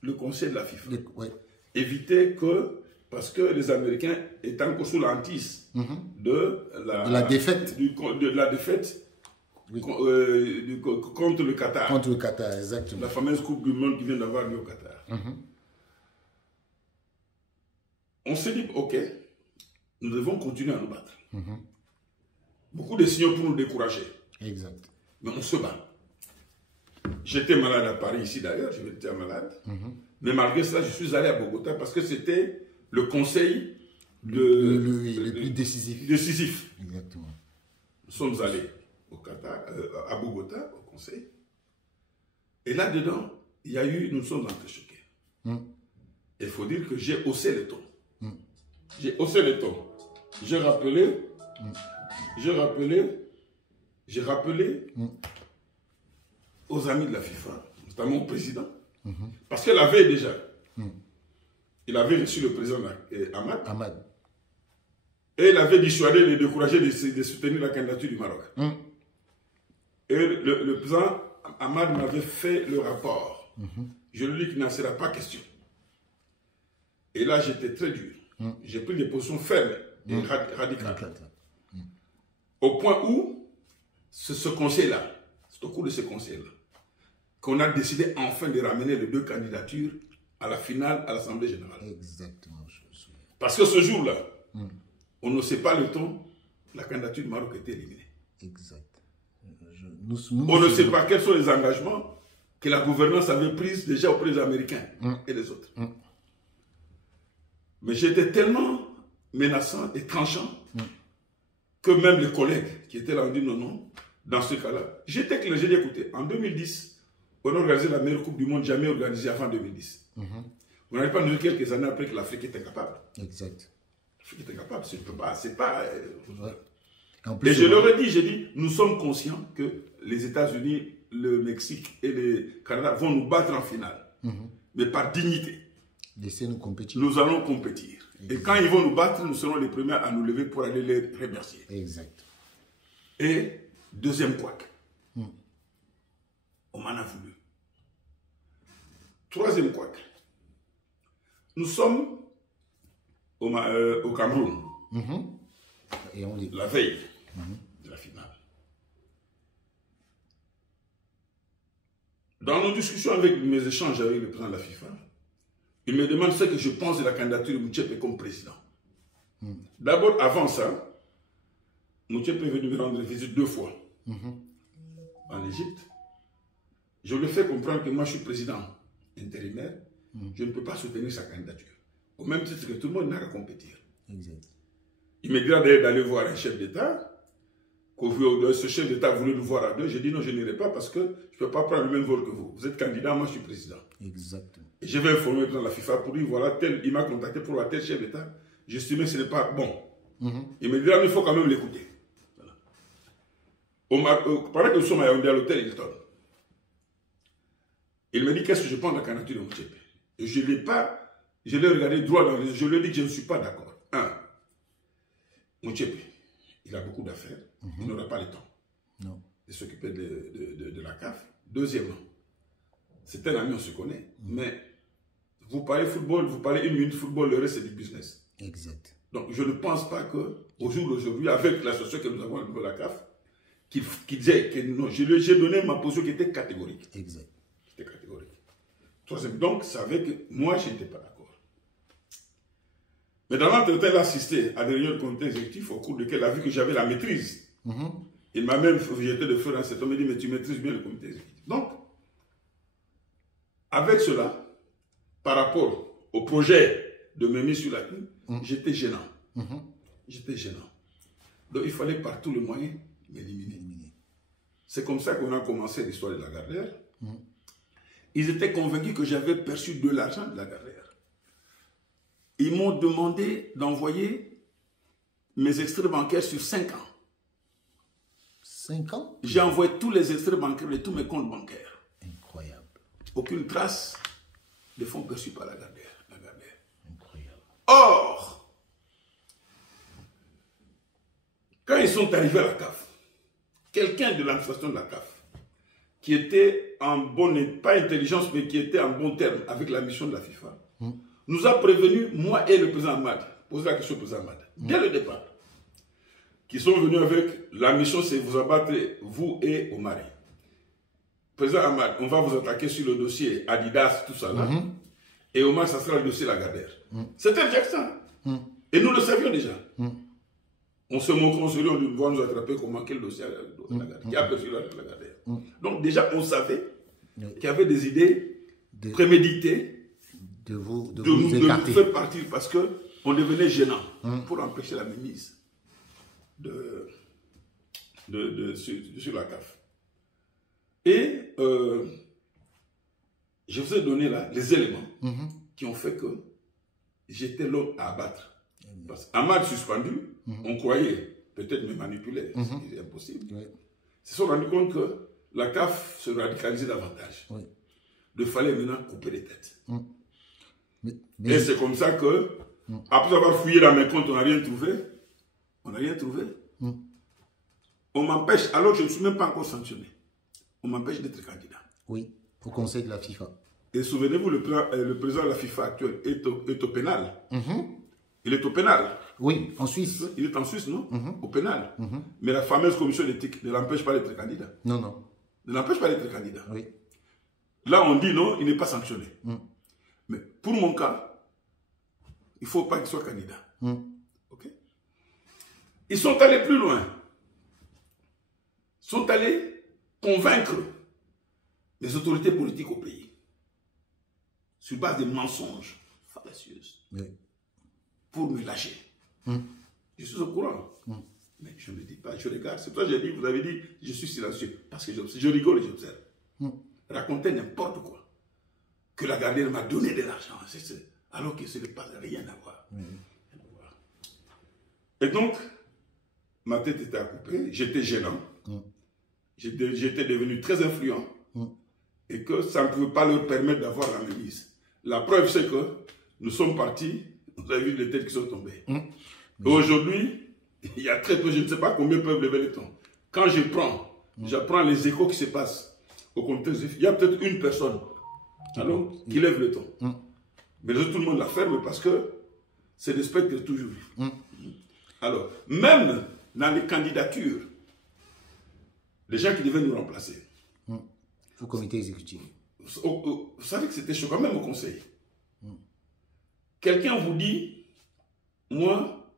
le Conseil de la FIFA. Éviter que, parce que les Américains étaient encore sous l'antise de la défaite, contre le Qatar. Contre le Qatar, exactement. La fameuse Coupe du Monde qui vient d'avoir lieu au Qatar. On s'est dit, ok, nous devons continuer à nous battre. Beaucoup de signaux pour nous décourager. Exact. Mais on se bat. J'étais malade à Paris, ici d'ailleurs, j'étais malade. Mais malgré cela, je suis allé à Bogota parce que c'était le conseil le plus décisif. Exactement. Nous sommes allés au Qatar, à Bogota, au conseil. Et là-dedans, il y a eu, nous sommes entrechoqués. Il faut dire que j'ai haussé le ton. J'ai haussé le ton. J'ai rappelé aux amis de la FIFA, notamment au président, parce que la veille déjà, il avait reçu le président Amad, et il avait dissuadé de décourager de soutenir la candidature du Maroc. Et le président Amad m'avait fait le rapport. Je lui ai dit qu'il n'en sera pas question. Et là, j'étais très dur. J'ai pris des positions fermes et radicales. Au point où, c'est ce conseil-là, c'est au cours de ce conseil-là, qu'on a décidé enfin de ramener les deux candidatures à la finale à l'Assemblée générale. Exactement. Parce que ce jour-là, on ne sait pas le temps, la candidature du Maroc était éliminée. Exact. On ne sait pas quels sont les engagements que la gouvernance avait pris déjà auprès des Américains et des autres. Mais j'étais tellement menaçant et tranchant que même les collègues qui étaient là ont dit non, dans ce cas-là. J'étais clair, j'ai dit écoutez, en 2010, on a organisé la meilleure Coupe du Monde jamais organisée avant 2010. On n'avait pas nous quelques années après que l'Afrique était incapable. Exact. L'Afrique est incapable, c'est pas... Et je leur ai dit, j'ai dit, nous sommes conscients que les États-Unis, le Mexique et le Canada vont nous battre en finale, mais par dignité. Laissez-nous compétir. Nous allons compétir. Exact. Et quand ils vont nous battre, nous serons les premiers à nous lever pour aller les remercier. Exact. Et deuxième couac. On m'en a voulu. Troisième couac. Nous sommes au Cameroun. Et on la veille de la finale. Dans nos discussions avec mes échanges avec le président de la FIFA, il me demande ce que je pense de la candidature de Motsepe comme président. D'abord, avant ça, Motsepe est venu me rendre visite 2 fois en Égypte. Je lui ai fait comprendre que moi je suis président intérimaire, je ne peux pas soutenir sa candidature. Au même titre que tout le monde n'a qu'à compétir. Exact. Il me dit d'aller voir un chef d'État. Ce chef d'État voulait nous voir à 2. J'ai dit non, je n'irai pas parce que je ne peux pas prendre le même vol que vous. Vous êtes candidat, moi je suis président. Exactement. Et je vais informer dans la FIFA pour lui, voilà, il m'a contacté pour voir tel chef d'État. J'estimais que ce n'est pas bon. Il me dit là, il faut quand même l'écouter. Voilà. Pendant que nous sommes à l'hôtel Hilton, il me dit qu'est-ce que je pense de la candidature de Motsepe. Et je l'ai regardé droit dans les yeux. Je lui ai dit que je ne suis pas d'accord. 1. Motsepe, il a beaucoup d'affaires. Il n'aura pas le temps de s'occuper de la CAF. Deuxièmement, c'est un ami, on se connaît. Mais vous parlez football, vous parlez 1 minute de football, le reste c'est du business. Exact. Donc je ne pense pas qu'au jour d'aujourd'hui, avec l'association que nous avons au niveau de la CAF, qu'il disait que non, j'ai donné ma position qui était catégorique. Exact. Qui était catégorique. Troisième, donc, c'est avec moi, je n'étais pas d'accord. Mais dans l'entretien, il a assisté à des réunions de comité exécutif au cours desquelles il a vu que j'avais la maîtrise. Il m'a même jeté de feu dans cet homme et dit, mais tu maîtrises bien le comité exécutif. Donc, avec cela, par rapport au projet de me mettre sur la ligne, j'étais gênant. J'étais gênant. Donc, il fallait par tous les moyens m'éliminer. C'est comme ça qu'on a commencé l'histoire de Lagardère. Ils étaient convaincus que j'avais perçu de l'argent de Lagardère. Ils m'ont demandé d'envoyer mes extraits bancaires sur 5 ans. 5 ans? J'ai envoyé tous les extraits bancaires de tous mes comptes bancaires. Incroyable. Aucune trace de fonds perçus par Lagardère. Incroyable. Or, quand ils sont arrivés à la CAF, quelqu'un de l'administration de la CAF, qui était en bonne, pas intelligence, mais qui était en bon terme avec la mission de la FIFA, nous a prévenu, moi et le président Ahmad, poser la question au président Ahmad, dès le départ, qui sont venus avec la mission, c'est vous abattre, vous et Omari. Président Ahmad, on va vous attaquer sur le dossier Adidas, tout ça là, et Omar, ça sera le dossier Lagardère. C'était Jackson. Et nous le savions déjà. On se moquait, on se dit, on va nous attraper comment, quel dossier Lagardère, qui a perçu Lagardère. Donc déjà, on savait qu'il y avait des idées préméditées de nous faire partir parce qu'on devenait gênant pour empêcher la mainmise sur la CAF. Et je vous ai donné là les éléments qui ont fait que j'étais l'homme à abattre. Parce qu'Ahmad suspendu, on croyait peut-être me manipuler, c'est impossible. Ils se sont rendus compte que la CAF se radicalisait davantage. Il fallait maintenant couper les têtes. Et c'est comme ça que, après avoir fouillé dans mes comptes, on n'a rien trouvé. On n'a rien trouvé. On m'empêche, alors que je ne suis même pas encore sanctionné, on m'empêche d'être candidat. Oui, au conseil de la FIFA. Et souvenez-vous, le président de la FIFA actuel est au pénal. Il est au pénal. Oui, en Suisse. Il est en Suisse, non? Au pénal. Mais la fameuse commission d'éthique ne l'empêche pas d'être candidat. Non, non. Ne l'empêche pas d'être candidat. Oui. Là, on dit non, il n'est pas sanctionné. Mais pour mon cas, il ne faut pas qu'il soit candidat. Okay? Ils sont allés plus loin. Ils sont allés convaincre les autorités politiques au pays sur base de mensonges fallacieux pour me lâcher. Je suis au courant. Mais je ne dis pas, je regarde. C'est pour ça que j'ai dit, vous avez dit, je suis silencieux. Parce que je rigole et j'observe. Raconter n'importe quoi. Que Lagardère m'a donné de l'argent. Alors que ce n'est pas rien à voir. Et donc, ma tête était à couper. J'étais gênant. J'étais devenu très influent. Et que ça ne pouvait pas leur permettre d'avoir la mainmise. La preuve, c'est que nous sommes partis, vous avez vu les têtes qui sont tombées. Aujourd'hui, il y a très peu, je ne sais pas combien peuvent lever le temps. Quand j'apprends les échos qui se passent au contexte, il y a peut-être une personne qui lève le ton. Mais tout le monde la ferme parce que c'est le spectre toujours. Alors, même dans les candidatures, les gens qui devaient nous remplacer. Au comité exécutif. Vous savez que c'était choquant, même au conseil. Quelqu'un vous dit, moi,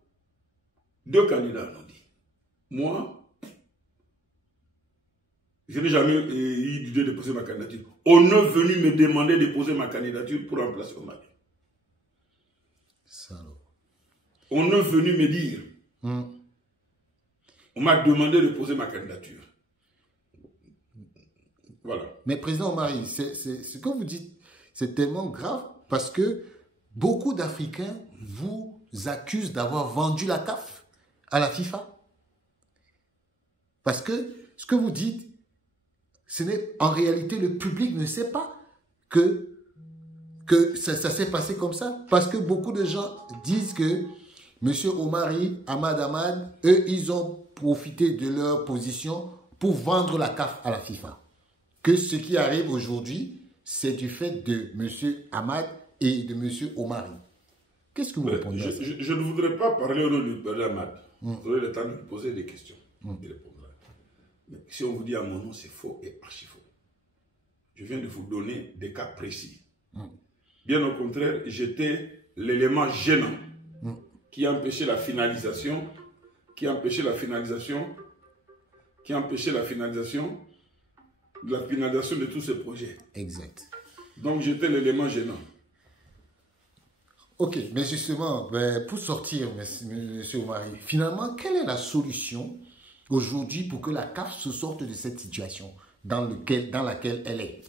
2 candidats l'ont dit. Moi, je n'ai jamais eu l'idée de poser ma candidature. On est venu me demander de poser ma candidature pour remplacer Omar. On est venu me dire, on m'a demandé de poser ma candidature. Voilà. Mais président Omari, ce que vous dites, c'est tellement grave parce que beaucoup d'Africains vous accusent d'avoir vendu la CAF à la FIFA. Parce que ce que vous dites, en réalité, le public ne sait pas que ça s'est passé comme ça. Parce que beaucoup de gens disent que M. Omari, Ahmad Ahmad, eux, ils ont profité de leur position pour vendre la CAF à la FIFA. Que ce qui arrive aujourd'hui, c'est du fait de M. Ahmad et de M. Omari. Qu'est-ce que vous répondez à ça? Je ne voudrais pas parler au nom de Ahmad. Vous aurez le temps de me poser des questions. Et répondre. Mais si on vous dit à mon nom, c'est faux et archi faux. Je viens de vous donner des cas précis. Bien au contraire, j'étais l'élément gênant qui a empêché la finalisation, de tous ces projets. Exact. Donc j'étais l'élément gênant. Ok, mais justement, pour sortir, M. Omari, finalement, quelle est la solution aujourd'hui pour que la CAF se sorte de cette situation dans laquelle elle est?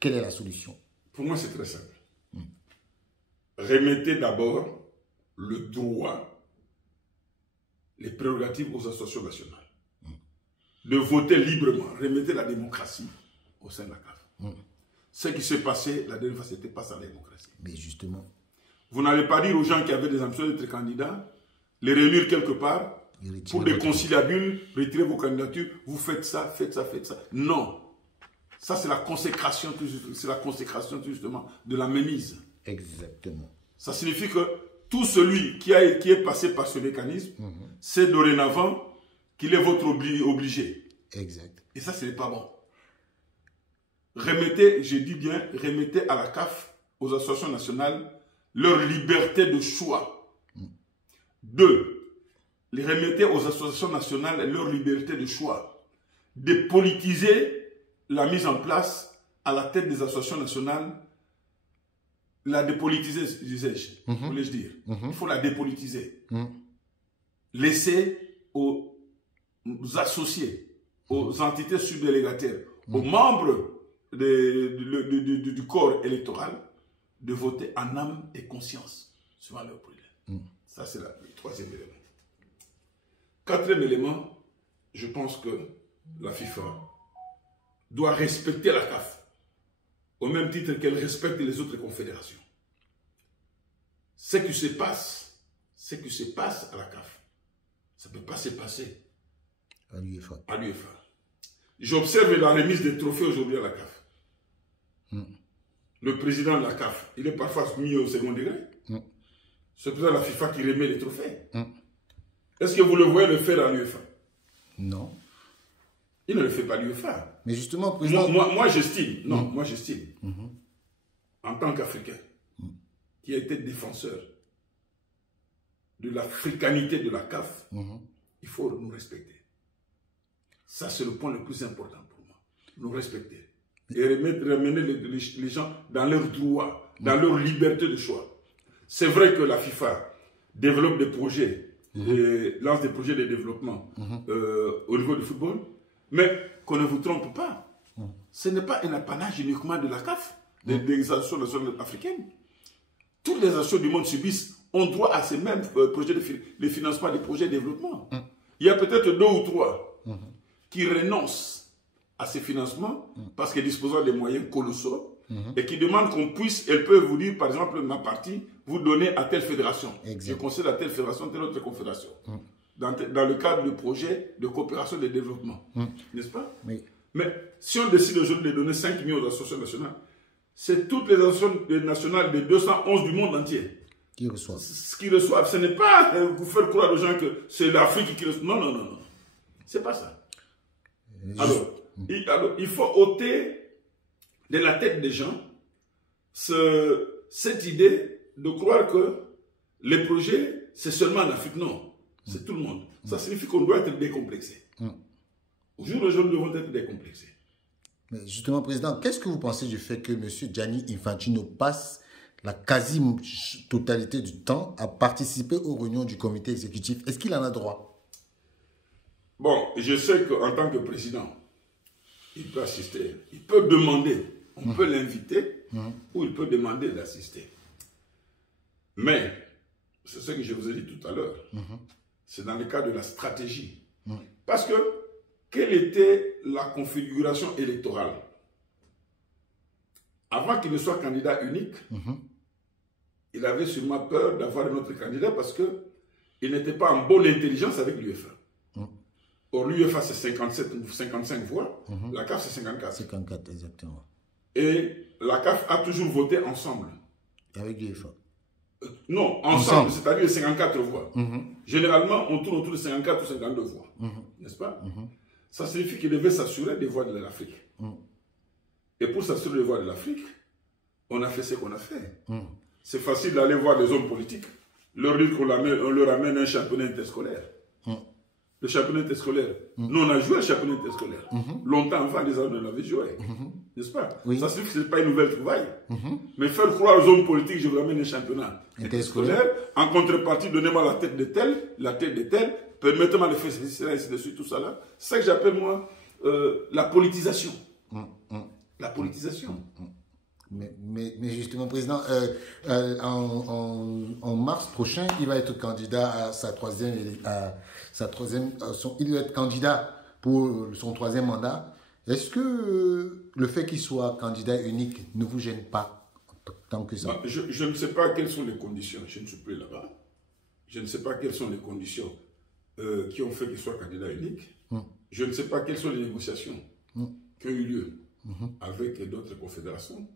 Quelle est la solution? Pour moi, c'est très simple. Remettez d'abord le droit, les prérogatives aux associations nationales. De voter librement. Remettez la démocratie au sein de la CAF. Ce qui s'est passé la dernière fois, ce n'était pas ça la démocratie. Mais justement. Vous n'allez pas dire aux gens qui avaient des ambitions d'être candidats, les réunir quelque part, pour des conciliabules, retirer vos candidatures, vous faites ça, faites ça, faites ça. Non. Ça, c'est la consécration justement de la mainmise. Exactement. Ça signifie que tout celui qui est passé par ce mécanisme, c'est dorénavant qu'il est votre obligé. Exact. Et ça, ce n'est pas bon. Remettez, je dis bien, remettez à la CAF, aux associations nationales, leur liberté de choix. 2. Les remettez aux associations nationales leur liberté de choix. Dépolitiser la mise en place à la tête des associations nationales. La dépolitiser, voulais-je dire. Il faut la dépolitiser. Laisser aux associés, aux entités subdélégataires, aux membres du corps électoral de voter en âme et conscience suivant leur problème. Ça, c'est le 3e élément. 4e élément, je pense que la FIFA doit respecter la CAF au même titre qu'elle respecte les autres confédérations. Ce qui se passe à la CAF, ça ne peut pas se passer à l'UEFA. J'observe la remise des trophées aujourd'hui à la CAF. Le président de la CAF, il est parfois mis au second degré. C'est le président de la FIFA qui remet les trophées. Est-ce que vous le voyez le faire à l'UEFA? Non. Il ne le fait pas à l'UEFA. Mais justement, président... Moi j'estime, en tant qu'Africain, qui a été défenseur de l'africanité de la CAF, il faut nous respecter. Ça, c'est le point le plus important pour moi. Nous respecter. Et ramener les gens dans leurs droits, dans leur liberté de choix. C'est vrai que la FIFA développe des projets, lance des projets de développement au niveau du football, mais qu'on ne vous trompe pas. Ce n'est pas un apanage uniquement de la CAF, des associations nationales africaines. Toutes les associations du monde subissent, ont droit à ces mêmes projets de financement des projets de développement. Il y a peut-être 2 ou 3 qui renoncent à ces financements parce qu'ils disposent des moyens colossaux et qui demande qu'on puisse, elle peut vous dire, par exemple, ma partie, vous donner à telle fédération. Exact. Je concède à telle fédération, telle autre confédération. Dans le cadre de projets de coopération et de développement. N'est-ce pas? Oui. Mais si on décide aujourd'hui de donner 5 millions aux associations nationales, c'est toutes les associations nationales des 211 du monde entier Qui reçoivent. ce qu'ils reçoivent. Ce n'est pas vous faire croire aux gens que c'est l'Afrique qui reçoit. Non, non, non, non. C'est pas ça. Alors, il faut ôter de la tête des gens cette idée de croire que les projets, c'est seulement en Afrique. Non, c'est tout le monde. Ça signifie qu'on doit être décomplexé. Au jour d'aujourd'hui, nous devons être décomplexés. Mais justement, Président, qu'est-ce que vous pensez du fait que M. Gianni Infantino passe la quasi-totalité du temps à participer aux réunions du comité exécutif? Est-ce qu'il en a droit? Bon, je sais qu'en tant que président, il peut assister, il peut demander, on peut l'inviter, ou il peut demander d'assister. Mais, c'est ce que je vous ai dit tout à l'heure, c'est dans le cadre de la stratégie. Parce que, quelle était la configuration électorale? Avant qu'il ne soit candidat unique, il avait sûrement peur d'avoir un autre candidat parce qu'il n'était pas en bonne intelligence avec l'UEFA. Or, l'UEFA, c'est 55 voix, la CAF, c'est 54. 54, exactement. Et la CAF a toujours voté ensemble. Avec l'UEFA. Non, ensemble, c'est-à-dire 54 voix. Généralement, on tourne autour de 54 ou 52 voix. N'est-ce pas? Ça signifie qu'il devait s'assurer des voix de l'Afrique. Et pour s'assurer des voix de l'Afrique, on a fait ce qu'on a fait. C'est facile d'aller voir les hommes politiques, leur dire qu'on leur amène un championnat interscolaire. Le championnat interscolaire. Nous, on a joué le championnat interscolaire. Longtemps avant, les hommes l'avaient joué. N'est-ce pas? Ça signifie que ce n'est pas une nouvelle trouvaille. Mais faire croire aux hommes politiques, je vous amène un championnat interscolaire. En contrepartie, donnez-moi la tête de tel, la tête de tel, permettez-moi de faire ceci, ainsi de suite, tout ça là. C'est ça que j'appelle, moi, la politisation. La politisation. Mais justement, Président, en mars prochain, il va être candidat à sa troisième, il va être candidat pour son troisième mandat. Est-ce que le fait qu'il soit candidat unique ne vous gêne pas tant que ça? Je ne sais pas quelles sont les conditions. Je ne suis plus là-bas. Je ne sais pas quelles sont les conditions qui ont fait qu'il soit candidat unique. Je ne sais pas quelles sont les négociations qui ont eu lieu avec d'autres confédérations.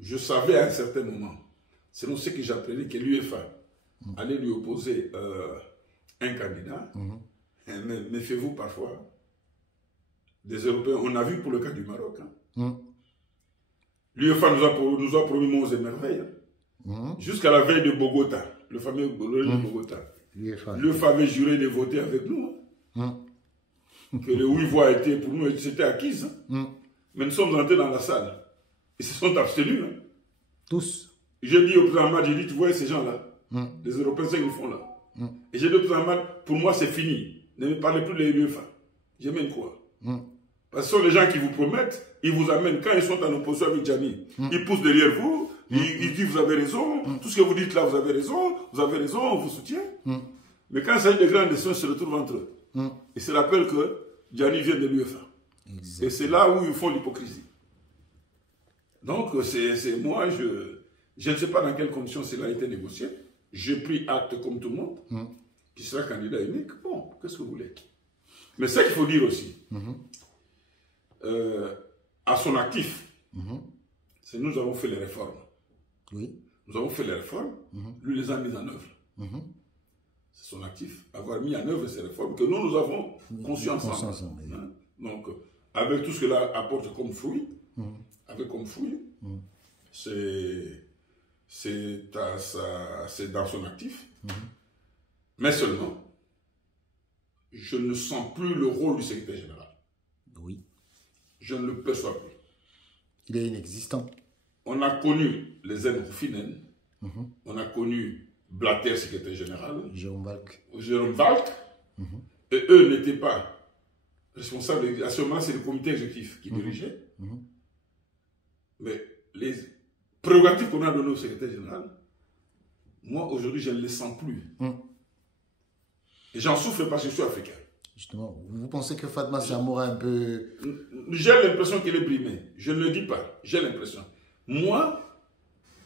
Je savais à un certain moment, selon ce que j'apprenais, que l'UEFA allait lui opposer un candidat. Mais méfiez-vous parfois des Européens. On a vu pour le cas du Maroc. L'UEFA nous a promis monts et merveilles. Jusqu'à la veille de Bogota, le fameux de Bogota. L'UEFA avait juré de voter avec nous. Que les 8 voix étaient pour nous, c'était acquise. Mais nous sommes entrés dans la salle. Ils se sont abstenus. Tous. J'ai dit au président Ahmad, j'ai dit, tu vois ces gens-là, les Européens, c'est ce qu'ils font là. Et j'ai dit au président Ahmad, pour moi c'est fini. Ne me parlez plus de l'UEFA. J'ai même quoi. Parce que ce sont les gens qui vous promettent, ils vous amènent, quand ils sont en opposition avec Gianni, ils poussent derrière vous, ils disent vous avez raison, tout ce que vous dites là, vous avez raison, on vous soutient. Mais quand il s'agit de grandes décisions, ils se retrouvent entre eux. Ils se rappellent que Gianni vient de l'UEFA. Et c'est là où ils font l'hypocrisie. Donc, moi, je ne sais pas dans quelles conditions cela a été négocié. J'ai pris acte comme tout le monde, qui sera candidat unique. Bon, qu'est-ce que vous voulez? Mais ce qu'il faut dire aussi, à son actif, c'est nous avons fait les réformes. Oui. Nous avons fait les réformes, lui les a mises en œuvre. C'est son actif, avoir mis en œuvre ces réformes que nous avons conçues ensemble. Donc, avec tout ce que cela apporte comme fruit, c'est dans son actif. Mais seulement, je ne sens plus le rôle du secrétaire général. Oui. Je ne le perçois plus. Il est inexistant. On a connu les Roufinène, on a connu Blatter, secrétaire général, Jérôme Valk, et eux n'étaient pas responsables. À ce moment-là, c'est le comité exécutif qui dirigeait. Mais les prérogatives qu'on a données au secrétaire général, moi, aujourd'hui, je ne les sens plus. Et j'en souffre parce que je suis africain. Justement, vous pensez que Fatma Samoura un peu... J'ai l'impression qu'il est brimé. Je ne le dis pas. J'ai l'impression. Moi,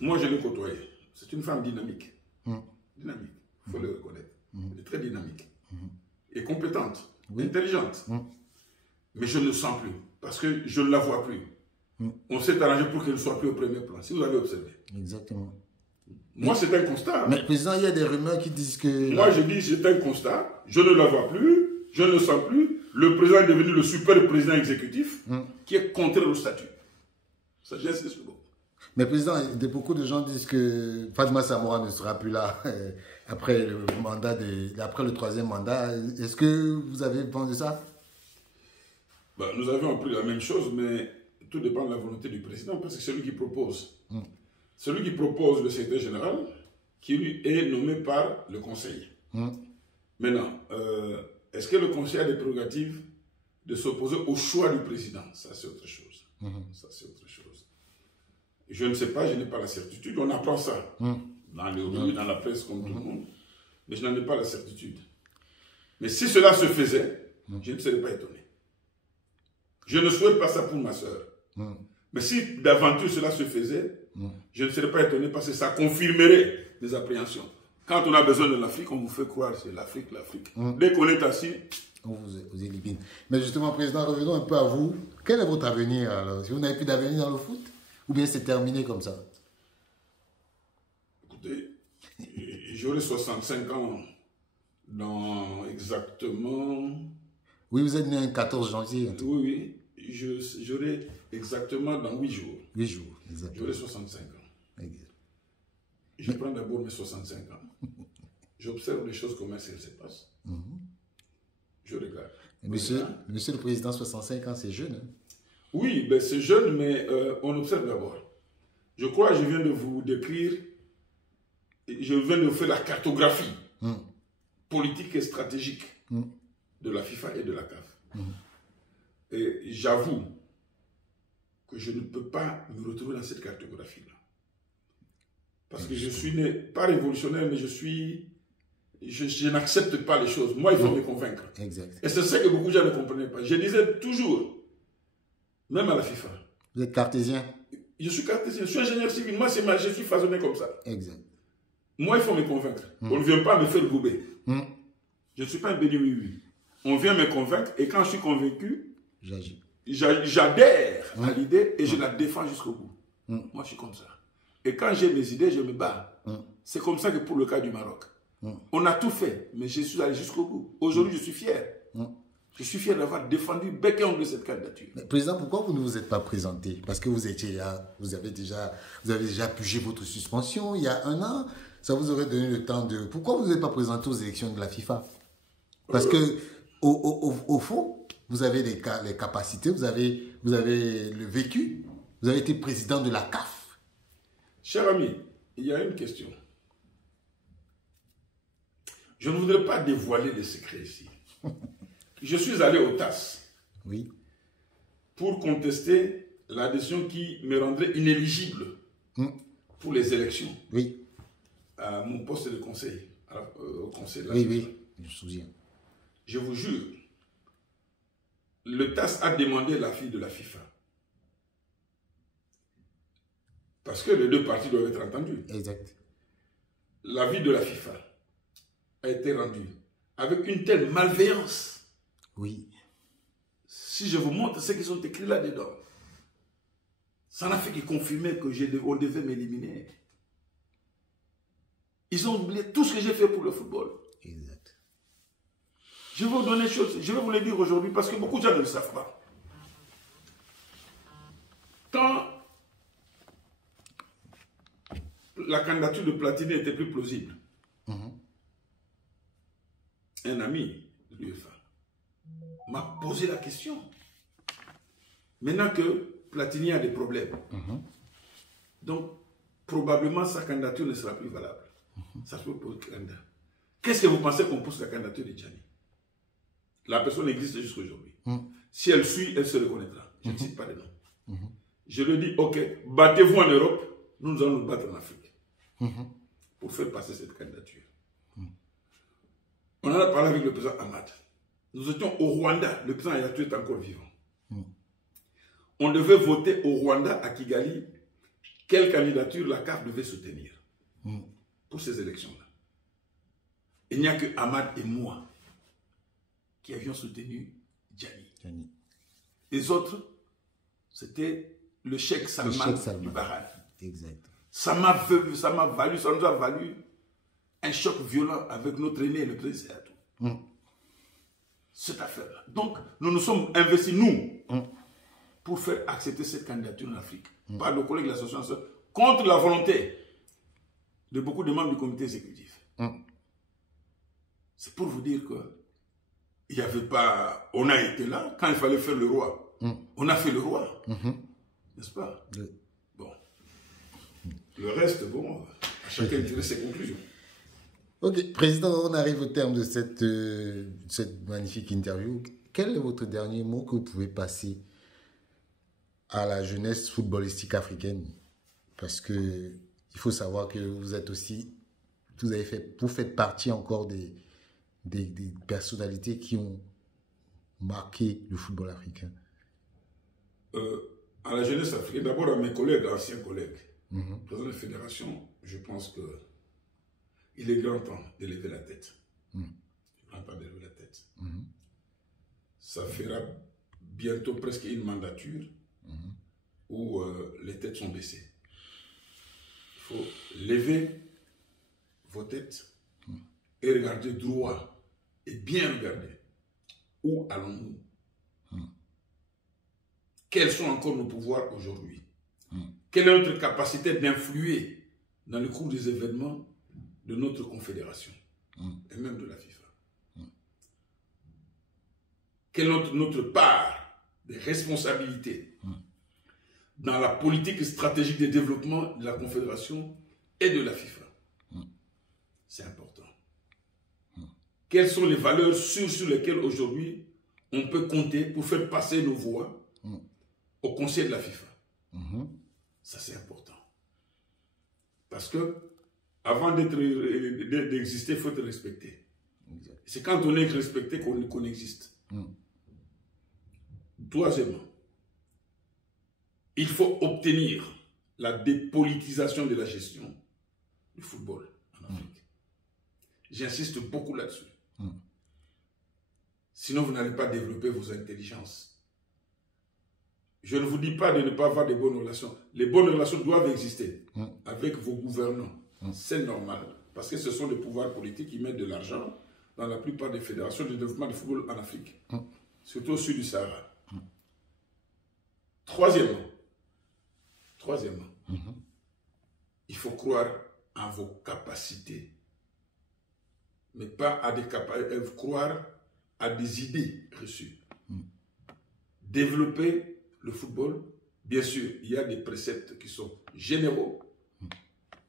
je l'ai côtoyée. C'est une femme dynamique. Dynamique, il faut le reconnaître. Elle est très dynamique. Et compétente, intelligente. Mais je ne le sens plus, parce que je ne la vois plus. On s'est arrangé pour qu'elle ne soit plus au premier plan, si vous avez observé. Exactement. Moi, c'est un constat. Mais président, il y a des rumeurs qui disent que... Moi, je dis, c'est un constat. Je ne la vois plus, je ne le sens plus. Le président est devenu le super président exécutif qui est contraire au statut. Ça, j'insiste sur beaucoup. Mais président, beaucoup de gens disent que Fadima Samaora ne sera plus là après le troisième mandat. Est-ce que vous avez pensé ça? Nous avions appris la même chose, mais tout dépend de la volonté du président, parce que c'est lui qui propose. Celui qui propose le secrétaire général, qui lui est nommé par le conseil. Maintenant, est-ce que le conseil a des prérogatives de s'opposer au choix du président? Ça, c'est autre chose. Ça, c'est autre chose. Je ne sais pas, je n'ai pas la certitude. On apprend ça dans les rues, dans la presse, comme tout le monde. Mais je n'en ai pas la certitude. Mais si cela se faisait, je ne serais pas étonné. Je ne souhaite pas ça pour ma soeur. Mais si d'aventure cela se faisait, je ne serais pas étonné parce que ça confirmerait les appréhensions. Quand on a besoin de l'Afrique, on vous fait croire que c'est l'Afrique, l'Afrique. Dès qu'on est assis, on vous élimine. Mais justement, président, revenons un peu à vous. Quel est votre avenir alors? Si vous n'avez plus d'avenir dans le foot, ou bien c'est terminé comme ça? Écoutez, j'aurai 65 ans dans exactement... Oui, vous êtes né le 14 janvier. Oui. J'aurai exactement dans 8 jours. 8 jours, exactement. J'aurai 65 ans. Exact. Je prends d'abord mes 65 ans. J'observe les choses, comment elles se passent. Je regarde. Monsieur le Président, 65 ans, c'est jeune. Hein? Oui, c'est jeune, mais on observe d'abord. Je crois que je viens de vous décrire, je viens de faire la cartographie politique et stratégique de la FIFA et de la CAF. Et j'avoue que je ne peux pas me retrouver dans cette cartographie-là. Parce que je suis né, pas révolutionnaire, mais je n'accepte pas les choses. Moi, il faut me convaincre. Exact. Et c'est ça que beaucoup de gens ne comprenaient pas. Je disais toujours, même à la FIFA. Vous êtes cartésien? Je suis cartésien, je suis ingénieur civil. Moi, je suis façonné comme ça. Exact. Moi, il faut me convaincre. On ne vient pas me faire gober. Je ne suis pas un béni oui. On vient me convaincre et quand je suis convaincu, j'adhère à l'idée et je la défends jusqu'au bout. Moi, je suis comme ça. Et quand j'ai mes idées, je me bats. C'est comme ça que pour le cas du Maroc. On a tout fait, mais je suis allé jusqu'au bout. Aujourd'hui, je suis fier. Je suis fier d'avoir défendu bec et ongle cette candidature. Mais, président, pourquoi vous ne vous êtes pas présenté? Parce que vous étiez là, vous avez déjà purgé votre suspension il y a 1 an. Ça vous aurait donné le temps de... Pourquoi vous n'êtes pas présenté aux élections de la FIFA? Parce que, au fond, vous avez les capacités, vous avez le vécu, vous avez été président de la CAF. Cher ami, il y a une question. Je ne voudrais pas dévoiler les secrets ici. Je suis allé au TAS pour contester la décision qui me rendrait inéligible pour les élections à mon poste de conseil, au conseil de la FIFA. Oui, je me souviens. Je vous jure, le TAS a demandé l'avis de la FIFA. Parce que les deux parties doivent être entendues. Exact. L'avis de la FIFA a été rendu avec une telle malveillance. Oui. Si je vous montre ce qu'ils ont écrit là-dedans, ça n'a fait que confirmer qu'on devait m'éliminer. Ils ont oublié tout ce que j'ai fait pour le football. Exact. Je vais vous donner une chose, je vais vous le dire aujourd'hui parce que beaucoup de gens ne le savent pas. Quand la candidature de Platini n'était plus plausible, un ami de l'UEFA m'a posé la question. Maintenant que Platini a des problèmes, donc probablement sa candidature ne sera plus valable. Ça se peut pour le candidat. Qu'est-ce que vous pensez qu'on pousse la candidature de Gianni? La personne existe jusqu'à aujourd'hui. Si elle suit, elle se reconnaîtra. Je ne cite pas de nom. Je lui dis, ok, battez-vous en Europe, nous allons nous battre en Afrique pour faire passer cette candidature. On en a parlé avec le président Ahmad. Nous étions au Rwanda, le président Ayatou est encore vivant. On devait voter au Rwanda, à Kigali, quelle candidature la CAF devait soutenir pour ces élections-là. Il n'y a que Ahmad et moi qui avions soutenu Djani. Les autres, c'était le Cheikh Salman du Bahreïn. Exact. Ça nous a valu un choc violent avec notre aîné, le président. Cette affaire-là. Donc, nous nous sommes investis, nous, pour faire accepter cette candidature en Afrique par nos collègues de l'association contre la volonté de beaucoup de membres du comité exécutif. C'est pour vous dire que il n'y avait pas... On a été là quand il fallait faire le roi. On a fait le roi. N'est-ce pas? Bon. Le reste, bon, à chacun de tirer ses conclusions. Ok, Président, on arrive au terme de cette magnifique interview. Quel est votre dernier mot que vous pouvez passer à la jeunesse footballistique africaine? Parce que il faut savoir que vous êtes aussi, vous faites partie encore des personnalités qui ont marqué le football africain. À la jeunesse africaine, d'abord à mes collègues, anciens collègues, président de la fédération, je pense que il est grand temps de lever la tête. Grand temps de lever la tête. Ça fera bientôt presque une mandature où les têtes sont baissées. Il faut lever vos têtes et regarder droit et bien regarder. Où allons-nous? Quels sont encore nos pouvoirs aujourd'hui? Quelle est notre capacité d'influer dans le cours des événements de notre confédération et même de la FIFA? Quelle est notre part de responsabilité dans la politique stratégique de développement de la confédération et de la FIFA? C'est important. Quelles sont les valeurs sur lesquelles aujourd'hui on peut compter pour faire passer nos voix au conseil de la FIFA? Ça, c'est important. Parce que avant d'exister, il faut être respecté. C'est quand on est respecté qu'on existe. Troisièmement, il faut obtenir la dépolitisation de la gestion du football en Afrique. J'insiste beaucoup là-dessus. Sinon, vous n'allez pas développer vos intelligences. Je ne vous dis pas de ne pas avoir de bonnes relations. Les bonnes relations doivent exister avec vos gouvernants. C'est normal. Parce que ce sont les pouvoirs politiques qui mettent de l'argent dans la plupart des fédérations de développement du football en Afrique. Surtout au sud du Sahara. Troisièmement, il faut croire en vos capacités. Mais pas à des capacités, croire à des idées reçues. Développer le football, bien sûr, il y a des préceptes qui sont généraux,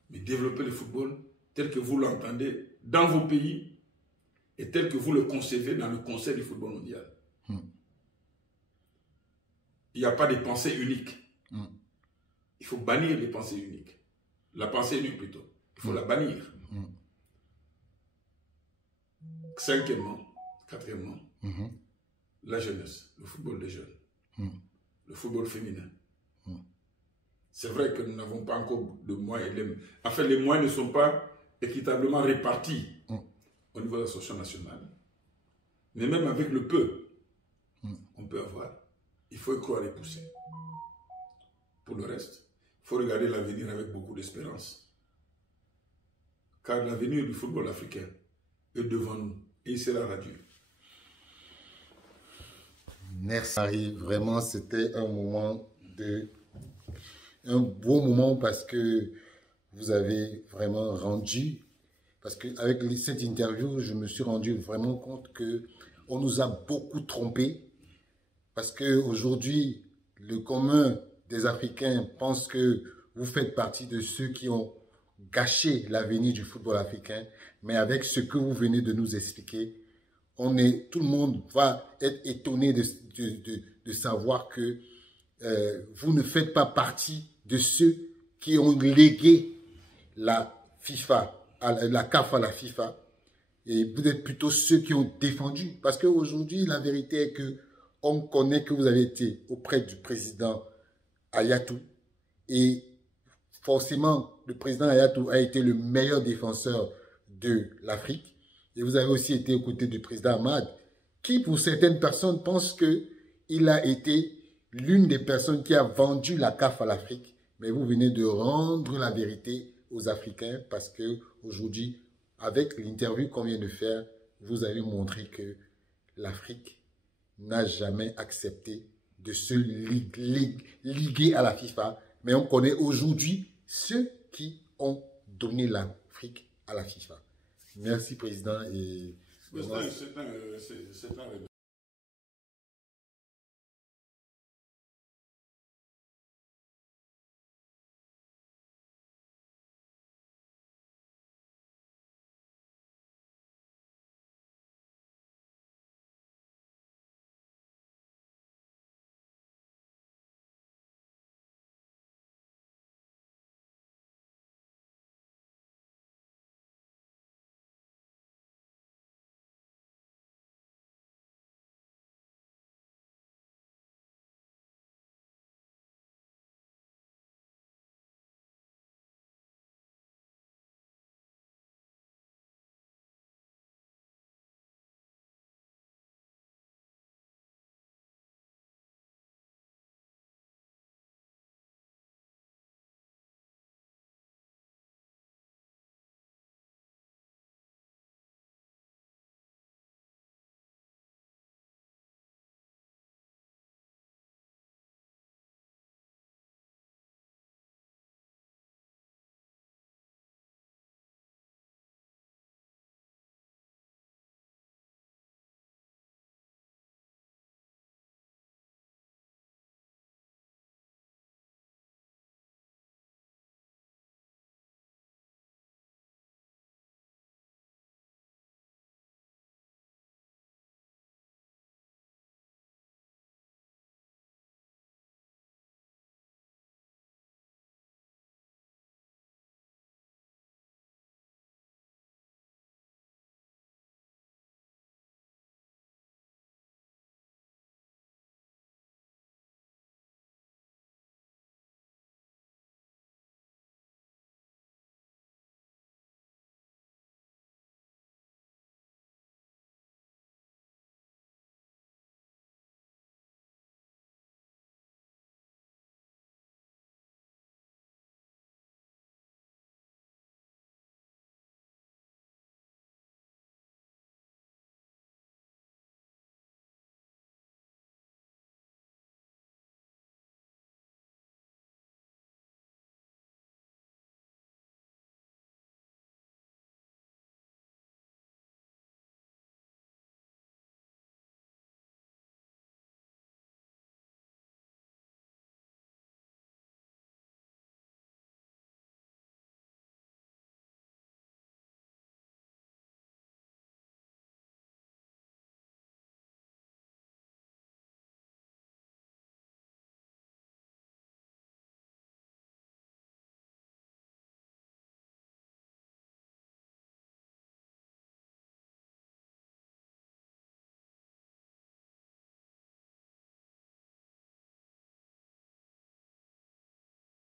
mais développer le football tel que vous l'entendez dans vos pays et tel que vous le concevez dans le Conseil du football mondial. Il n'y a pas de pensée unique. Il faut bannir les pensées uniques. La pensée unique plutôt. Il faut la bannir. Quatrièmement, la jeunesse, le football des jeunes, le football féminin. C'est vrai que nous n'avons pas encore de moyens. En fait, les moyens ne sont pas équitablement répartis au niveau de l'association nationale. Mais même avec le peu qu'on peut avoir, il faut y croire et pousser. Pour le reste, il faut regarder l'avenir avec beaucoup d'espérance. Car l'avenir du football africain est devant nous et il sera radieux. Merci Marie, vraiment c'était un beau moment parce que vous avez vraiment rendu, parce qu'avec cette interview, je me suis rendu vraiment compte que on nous a beaucoup trompés, parce qu'aujourd'hui, le commun des Africains pense que vous faites partie de ceux qui ont gâché l'avenir du football africain, mais avec ce que vous venez de nous expliquer, tout le monde va être étonné de savoir que vous ne faites pas partie de ceux qui ont légué la FIFA, la CAF à la FIFA, et vous êtes plutôt ceux qui ont défendu. Parce qu'aujourd'hui, la vérité est que on connaît que vous avez été auprès du président Hayatou et forcément, le président Hayatou a été le meilleur défenseur de l'Afrique. Et vous avez aussi été aux côtés du président Ahmad, qui pour certaines personnes pensent qu'il a été l'une des personnes qui a vendu la CAF à l'Afrique. Mais vous venez de rendre la vérité aux Africains parce que aujourd'hui, avec l'interview qu'on vient de faire, vous avez montré que l'Afrique n'a jamais accepté de se liguer à la FIFA. Mais on connaît aujourd'hui ceux qui ont donné l'Afrique à la FIFA. Merci, Président. Et c'est un